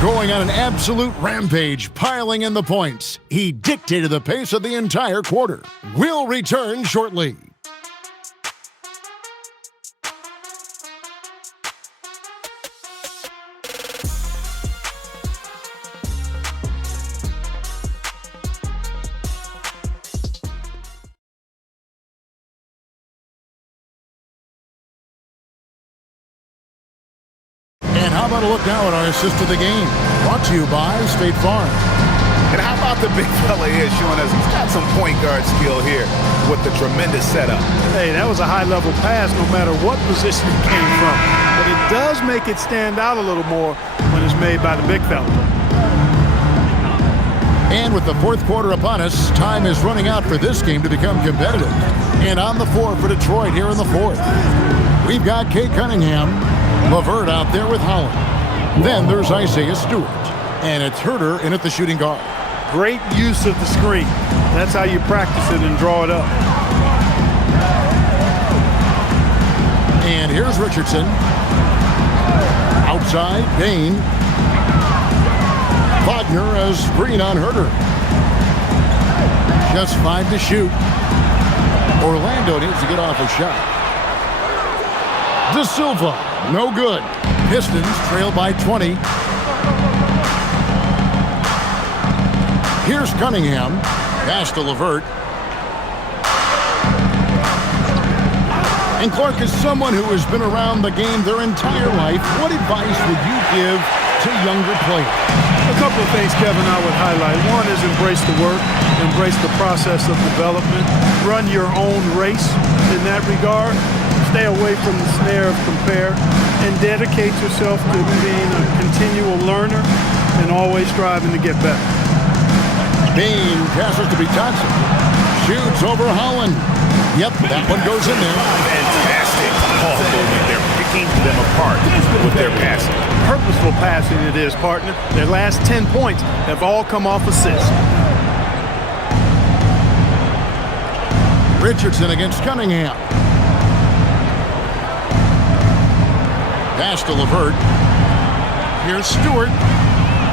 Going on an absolute rampage, piling in the points. He dictated the pace of the entire quarter. We'll return shortly. How about a look now at our assist of the game? Brought to you by State Farm. And how about the big fella here showing us he's got some point guard skill here with the tremendous setup. Hey, that was a high-level pass no matter what position it came from. But it does make it stand out a little more when it's made by the big fella. And with the fourth quarter upon us, time is running out for this game to become competitive. And on the floor for Detroit here in the fourth. We've got Kate Cunningham, LeVert out there with Holland. Then there's Isaiah Stewart. And it's Herter in at the shooting guard. Great use of the screen. That's how you practice it and draw it up. And here's Richardson. Outside, Bain. Wagner as screen on Herter. Just 5 to shoot. Orlando needs to get off a shot. De Silva, no good. Pistons trail by 20. Here's Cunningham. Pass to LeVert. And Clark is someone who has been around the game their entire life. What advice would you give to younger players? A couple of things, Kevin, I would highlight. One is embrace the work, embrace the process of development, run your own race in that regard. Stay away from the snare of compare, and dedicate yourself to being a continual learner and always striving to get better. Bain passes to Johnson. Shoots over Holland. Yep, that one goes in there. Fantastic ball movement. They're picking them apart with their passing. Purposeful passing it is, partner. Their last 10 points have all come off assists. Richardson against Cunningham. Pass to LeVert. Here's Stewart.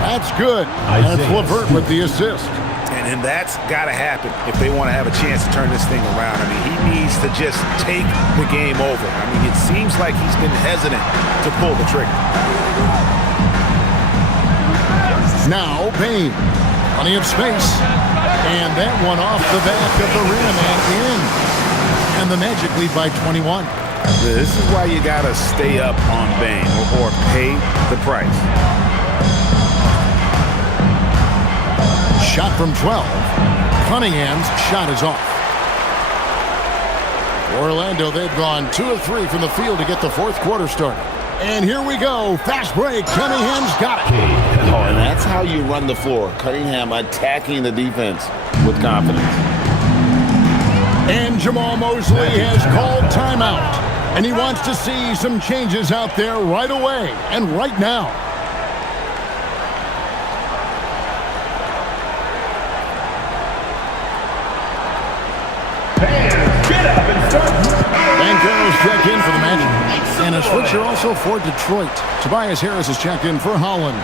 That's good. That's LeVert with the assist. And that's got to happen if they want to have a chance to turn this thing around. I mean, he needs to just take the game over. I mean, it seems like he's been hesitant to pull the trigger. Now, Bain. Plenty of space. And that one off the back of the rim and in. And the Magic lead by 21. This is why you got to stay up on Bain or pay the price. Shot from 12. Cunningham's shot is off. Orlando, they've gone 2 of 3 from the field to get the fourth quarter started. And here we go. Fast break. Cunningham's got it. Oh, and that's how you run the floor. Cunningham attacking the defense with confidence. And Jamal Mosley has called timeout. And he wants to see some changes out there right away and right now. Banchero's checked in for the Magic. And a switcher also for Detroit. Tobias Harris is checked in for Holland.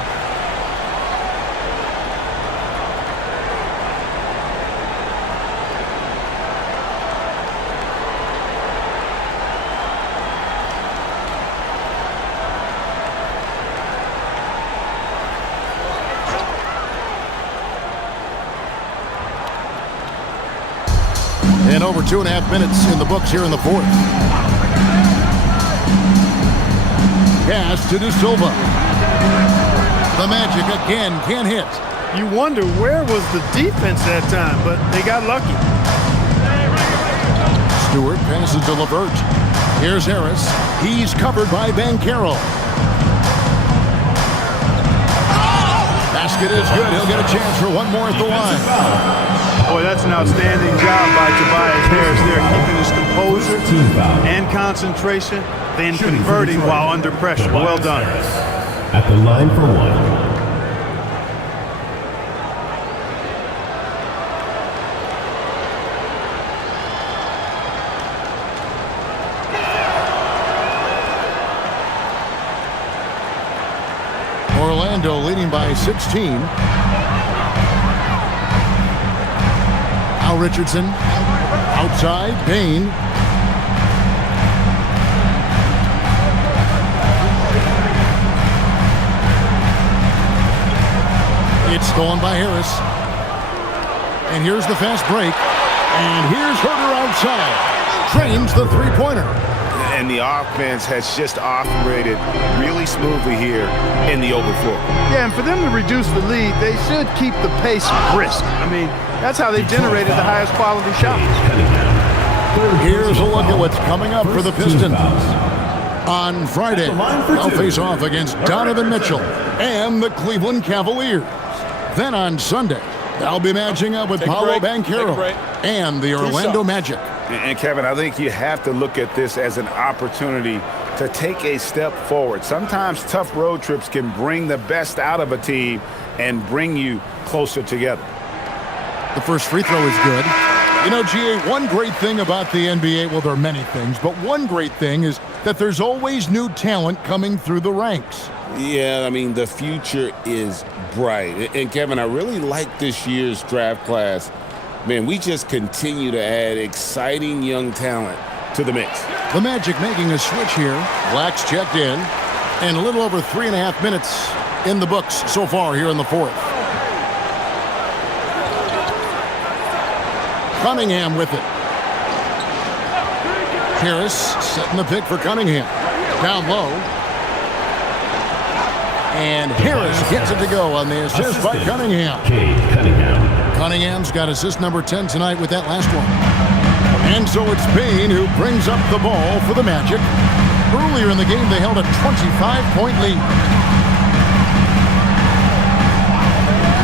And over 2.5 minutes in the books here in the fourth. Pass to De Silva. The Magic again can't hit. You wonder where was the defense that time, but they got lucky. Stewart passes to LeVert. Here's Harris. He's covered by Banchero. Basket is good. He'll get a chance for one more at the line. Boy, that's an outstanding job by Tobias Harris there, keeping his composure and concentration, then converting while under pressure. Well done. At the line for one. Orlando leading by 16. Al Richardson. Outside, Bain. It's stolen by Harris. And here's the fast break. And here's Herter outside. Trains the three-pointer. And the offense has just operated really smoothly here in the open floor. Yeah, and for them to reduce the lead, they should keep the pace brisk. I mean, that's how they've generated the highest quality shots. Here's a look at what's coming up for the Pistons. On Friday, they'll face off against Donovan Mitchell and the Cleveland Cavaliers. Then on Sunday, they'll be matching up with Paolo Banchero and the Orlando Magic. And Kevin, I think you have to look at this as an opportunity to take a step forward. Sometimes tough road trips can bring the best out of a team and bring you closer together. The first free throw is good. You know, GA, one great thing about the NBA, well, there are many things, but one great thing is that there's always new talent coming through the ranks. Yeah, I mean, the future is bright. And Kevin, I really like this year's draft class. Man, we just continue to add exciting young talent to the mix. The Magic making a switch here. Black's checked in. And a little over 3.5 minutes in the books so far here in the fourth. Cunningham with it. Harris setting the pick for Cunningham. Down low. And Harris gets it to go on the assist by Cunningham. Cunningham's got assist number 10 tonight with that last one. And so it's Bain who brings up the ball for the Magic. Earlier in the game, they held a 25-point lead.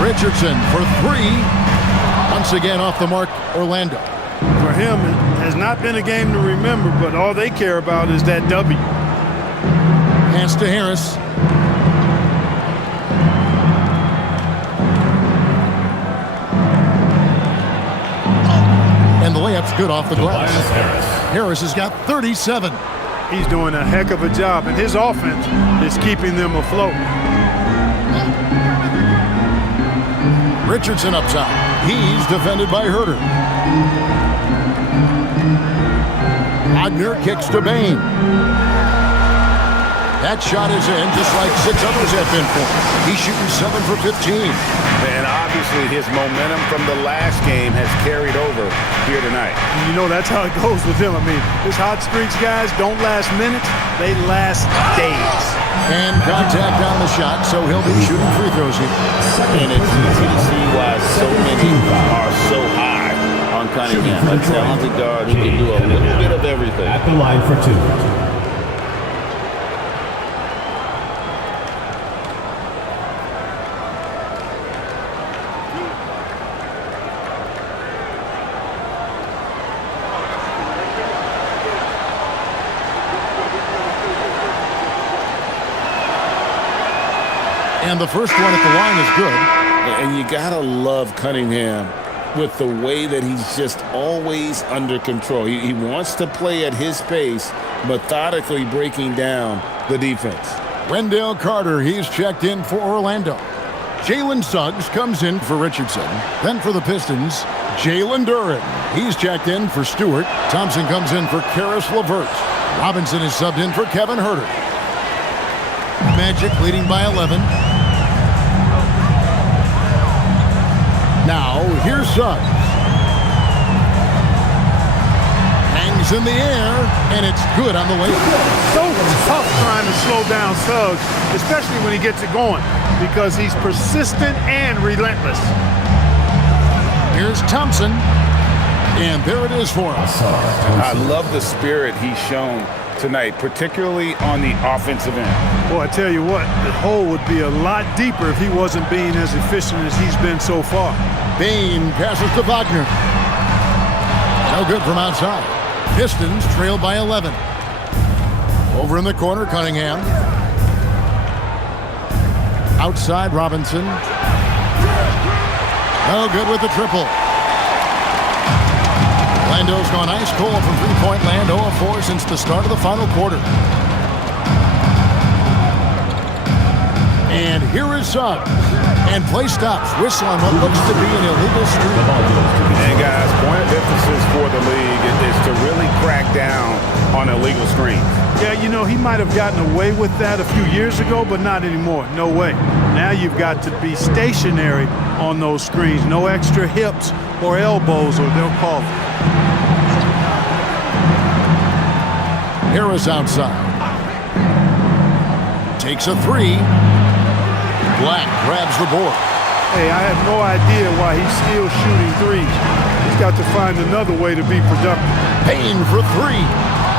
Richardson for three. Once again off the mark, Orlando. For him, it has not been a game to remember, but all they care about is that W. Pass to Harris. And the layup's good off the glass. Harris has got 37. He's doing a heck of a job, and his offense is keeping them afloat. Richardson up top. He's defended by Herter. Wagner kicks to Bain. That shot is in, just like 6 others have been for him. He's shooting 7 for 15. And obviously his momentum from the last game has carried over here tonight. And you know, that's how it goes with him. I mean, his hot streaks, guys, don't last minutes. They last days. And contact on the shot, so he'll be shooting free throws here. And it's easy to see why so many are so high on Cunningham. A talented guard who can do a little bit of everything. At the line for two. And the first one at the line is good. And you gotta love Cunningham with the way that he's just always under control. He wants to play at his pace, methodically breaking down the defense. Wendell Carter, he's checked in for Orlando. Jalen Suggs comes in for Richardson. Then for the Pistons, Jalen Duren. He's checked in for Stewart. Thompson comes in for Karis LeVert. Robinson is subbed in for Kevin Herter. Magic leading by 11. Now, here's Suggs. Hangs in the air, and it's good on the way. So tough trying to slow down Suggs, especially when he gets it going, because he's persistent and relentless. Here's Thompson, and there it is for us. I love the spirit he's shown tonight, particularly on the offensive end. Boy, I tell you what, the hole would be a lot deeper if he wasn't being as efficient as he's been so far. Bain passes to Wagner. No good from outside. Pistons trail by 11. Over in the corner, Cunningham. Outside, Robinson. No good with the triple. Orlando's gone ice cold from three-point land, 0-4 since the start of the final quarter. And Here is Suggs. And play stops. Whistle on what looks to be an illegal screen. And guys, point of emphasis for the league is to really crack down on illegal screens. Yeah, you know, he might have gotten away with that a few years ago, but not anymore. No way. Now you've got to be stationary on those screens. No extra hips or elbows, or they'll call it. Harris outside. Takes a three. Black grabs the board. Hey, I have no idea why he's still shooting threes. He's got to find another way to be productive. Payne for three.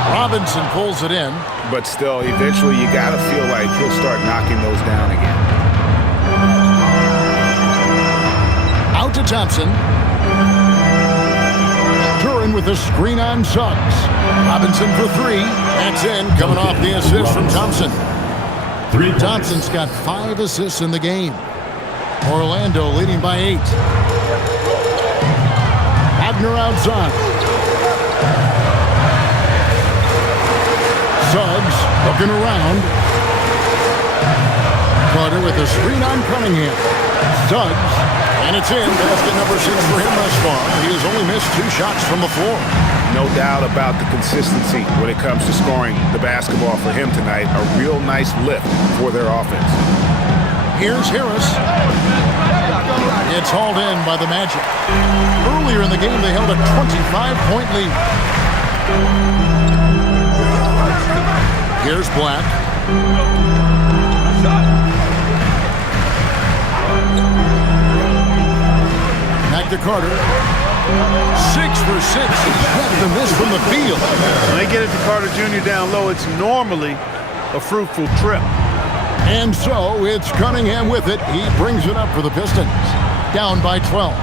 Robinson pulls it in. But still, eventually you got to feel like he'll start knocking those down again. Out to Thompson. Duran with a screen on Suggs. Robinson for three. That's in, coming off the assist from Thompson. Thompson's got 5 assists in the game. Orlando leading by 8. Wagner outside. Suggs looking around. Carter with a screen on Cunningham. Suggs, and it's in. Basket number 6 for him thus far. He has only missed 2 shots from the floor. No doubt about the consistency when it comes to scoring the basketball for him tonight. A real nice lift for their offense. Here's Harris. It's hauled in by the Magic. Earlier in the game, they held a 25-point lead. Here's Black. Back to Carter. 6 for 6. He's got the miss from the field. When they get it to Carter Jr. down low, it's normally a fruitful trip. And so it's Cunningham with it. He brings it up for the Pistons. Down by 12.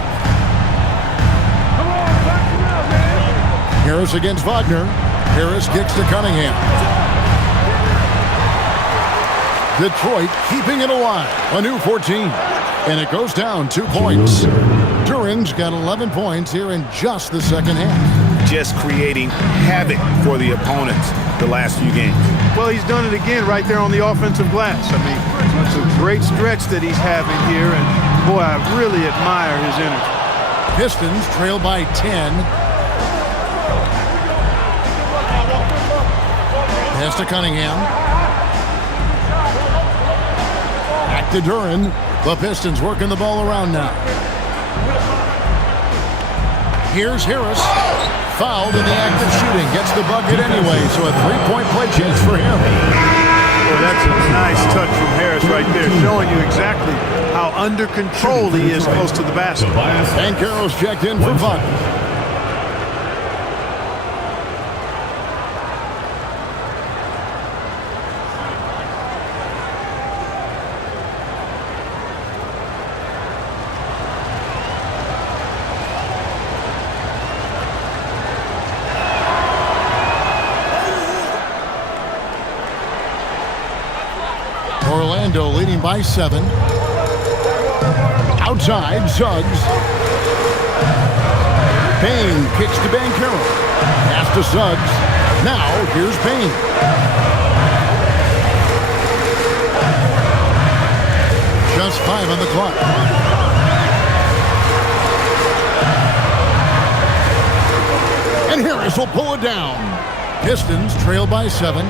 Harris against Wagner. Harris kicks to Cunningham. Detroit keeping it alive. A new 14. And it goes down 2 points. Duran's got 11 points here in just the second half. Just creating havoc for the opponents the last few games. Well, he's done it again right there on the offensive glass. I mean, it's a great stretch that he's having here, and boy, I really admire his energy. Pistons trail by 10. Pass to Cunningham. Back to Duran. The Pistons working the ball around now. Here's Harris. Fouled in the act of shooting. Gets the bucket anyway, so a 3-point play chance for him. Well, that's a nice touch from Harris right there, showing you exactly how under control he is close to the basket. And Carroll's checked in for fun. Orlando leading by 7. Outside, Suggs. Payne kicks to Banchero. Pass to Suggs. Now, here's Payne. Just 5 on the clock. And Harris will pull it down. Pistons trail by 7.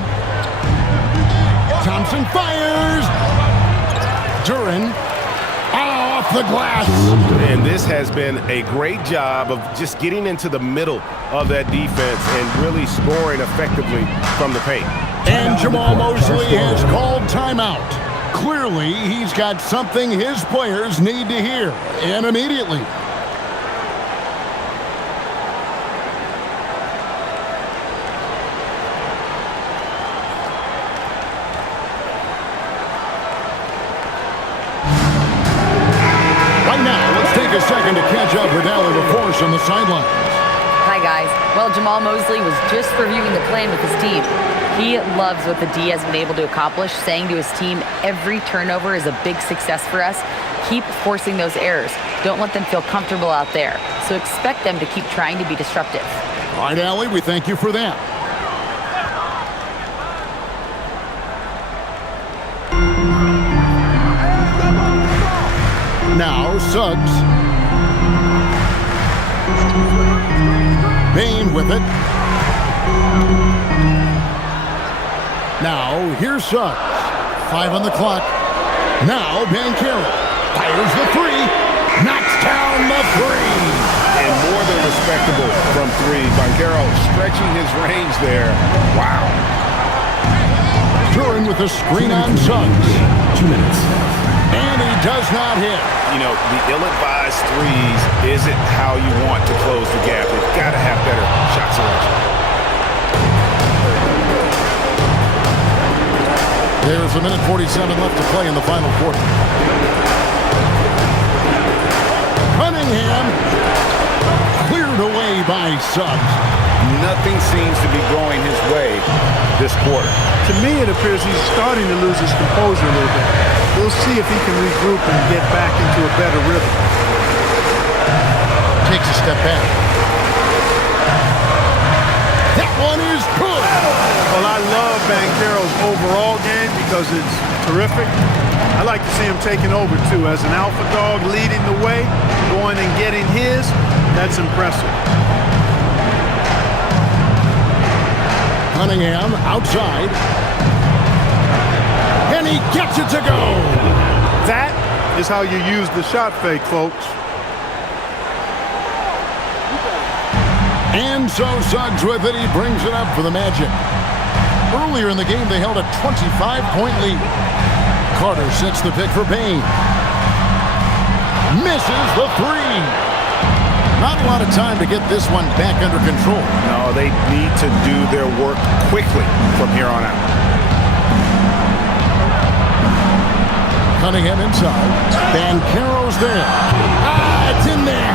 Thompson fires. Duran off the glass. And this has been a great job of just getting into the middle of that defense and really scoring effectively from the paint. And Jamal Mosley has called timeout. Clearly, he's got something his players need to hear, and immediately. A second to catch up with Allie LaForce on the sidelines. Hi, guys. Well, Jamal Mosley was just reviewing the plan with his team. He loves what the D has been able to accomplish, saying to his team, every turnover is a big success for us. Keep forcing those errors. Don't let them feel comfortable out there. So expect them to keep trying to be disruptive. All right, Allie, we thank you for that. Now Suggs. Bain with it. Now here's Suggs. 5 on the clock. Now Banchero fires the 3. Knocks down the 3. And more than respectable from 3. Banchero stretching his range there. Wow. Duran with a screen on Suggs. 2 minutes. And he does not hit. You know, the ill-advised threes isn't how you want to close the gap. They've got to have better shot selection. There's 1:47 left to play in the final quarter. Cunningham cleared away by Suggs. Nothing seems to be going his way this quarter. To me, it appears he's starting to lose his composure a little bit. We'll see if he can regroup and get back into a better rhythm. Takes a step back. That one is good. Well, I love Banchero's overall game because it's terrific. I like to see him taking over, too. As an alpha dog leading the way, going and getting his, that's impressive. Cunningham outside. And he gets it to go. That is how you use the shot fake, folks. And so Suggs with it. He brings it up for the Magic. Earlier in the game, they held a 25-point lead. Carter sets the pick for Bain. Misses the 3. Not a lot of time to get this one back under control. No, they need to do their work quickly from here on out. Cunningham inside. Banchero's there. It's in there.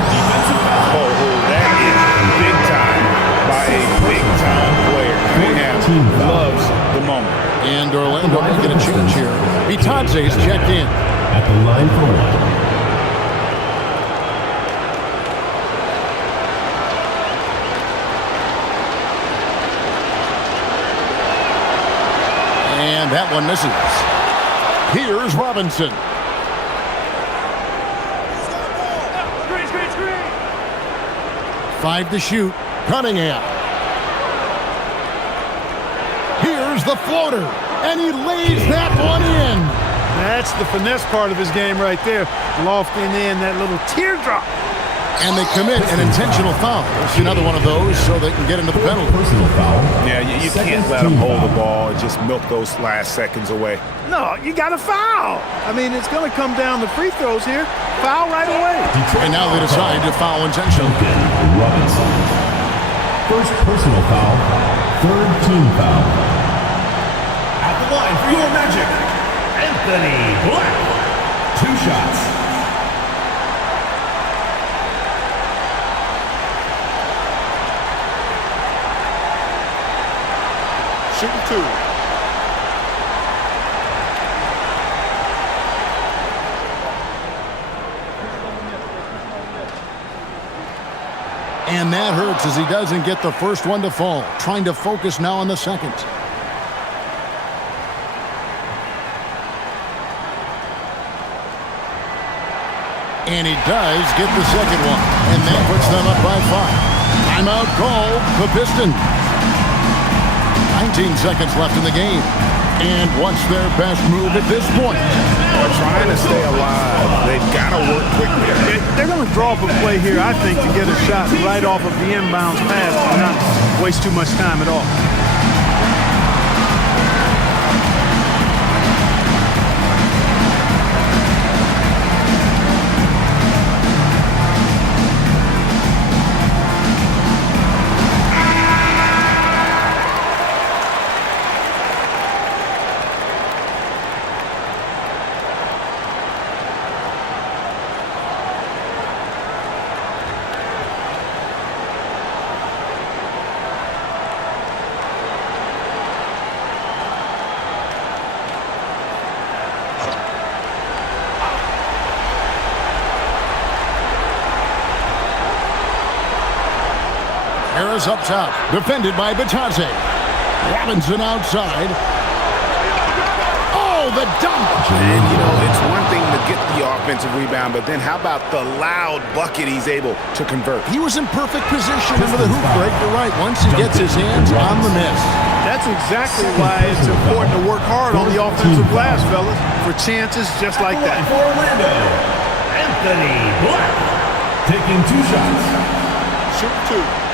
Oh, that is big time by a big-time player. Cunningham loves the moment. And Orlando making a change here. Bitadze's checked in. At the line for 1. And that one misses. Here's Robinson. Screen. 5 to shoot. Cunningham. Here's the floater. And he lays that one in. That's the finesse part of his game right there. Lofting in that little teardrop. And they commit an intentional foul. It's another one of those so they can get into the penalty. Personal foul. Yeah, you can't let them hold the ball and just milk those last seconds away. No, you got to foul. I mean, it's going to come down to free throws here. Foul right away. And now they decide to foul intentionally. Robinson. First personal foul. Third team foul. At the line for your Magic, Anthony Black. 2 shots. Shooting 2. And that hurts as he doesn't get the first one to fall. Trying to focus now on the second. And he does get the second one. And that puts them up by 5. Timeout call, the Pistons. 19 seconds left in the game. And what's their best move at this point? They're trying to stay alive. They've got to work quickly. They're going to draw up a play here, I think, to get a shot right off of the inbounds pass and not waste too much time at all. Harris up top, defended by Bitadze. Robinson outside. Oh, the dunk! And, you know, it's one thing to get the offensive rebound, but then how about the loud bucket he's able to convert? He was in perfect position into the hoop break. You're right. Once he gets his hands on the miss. That's exactly why it's important to work hard on the offensive glass, fellas, for chances just like that. For Orlando, Anthony Black, taking 2 shots. Shoot 2.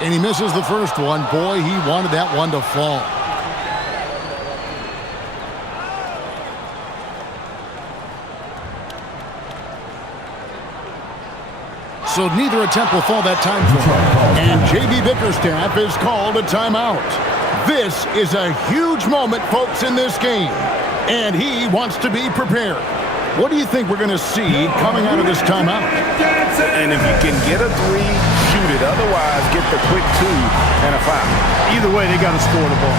And he misses the first one. Boy, he wanted that one to fall. So neither attempt will fall that time for him. And J.B. Bickerstaff is called a timeout. This is a huge moment, folks, in this game. And he wants to be prepared. What do you think we're going to see coming out of this timeout? And if you can get a 3, shoot it. Otherwise, get the quick 2 and a foul. Either way, they got to score the ball.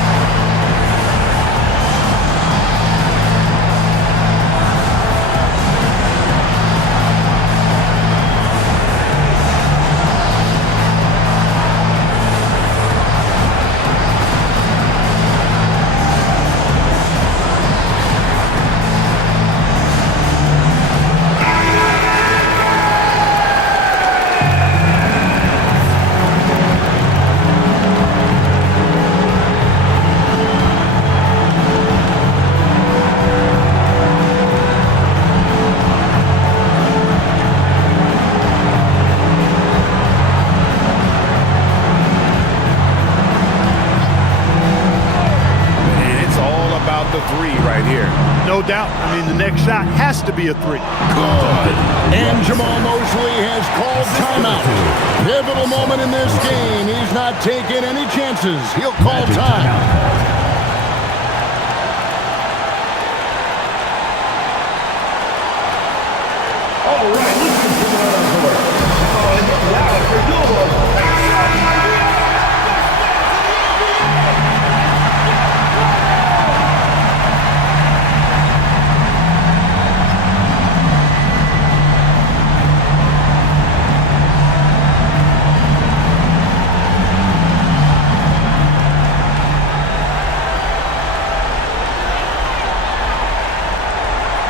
No doubt. I mean, the next shot has to be a 3. Good. And Jamal Mosley has called timeout. Pivotal moment in this game. He's not taking any chances. He'll call time. All right, let's continue on our court. Now for Gilmore.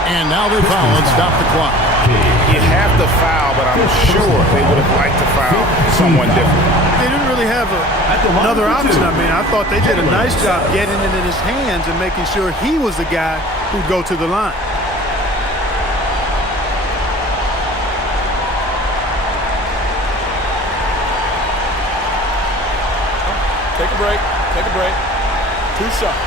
And now they foul and stop the clock. You have to foul, but I'm sure they would have liked to foul someone different. They didn't really have another option. I mean, I thought they did a nice job getting it in his hands and making sure he was the guy who'd go to the line. Take a break. Take a break. 2 shots.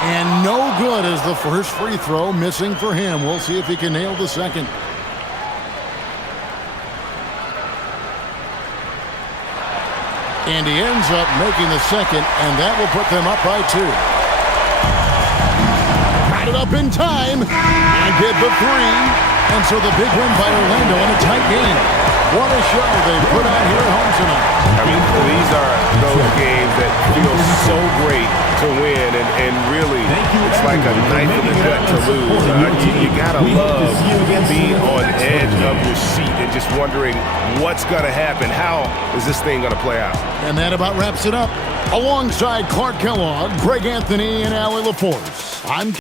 And no good as the first free throw missing for him. We'll see if he can nail the second. And he ends up making the second, and that will put them up by 2. Got it up in time and get the 3. And so the big win by Orlando in a tight game. What a show they put on here at home tonight. I mean, these are those games that feel so great to win, and really, it's like a knife in the gut to lose. You gotta love being on edge of your seat and just wondering what's gonna happen. How is this thing gonna play out? And that about wraps it up. Alongside Clark Kellogg, Greg Anthony, and Allie LaForce, I'm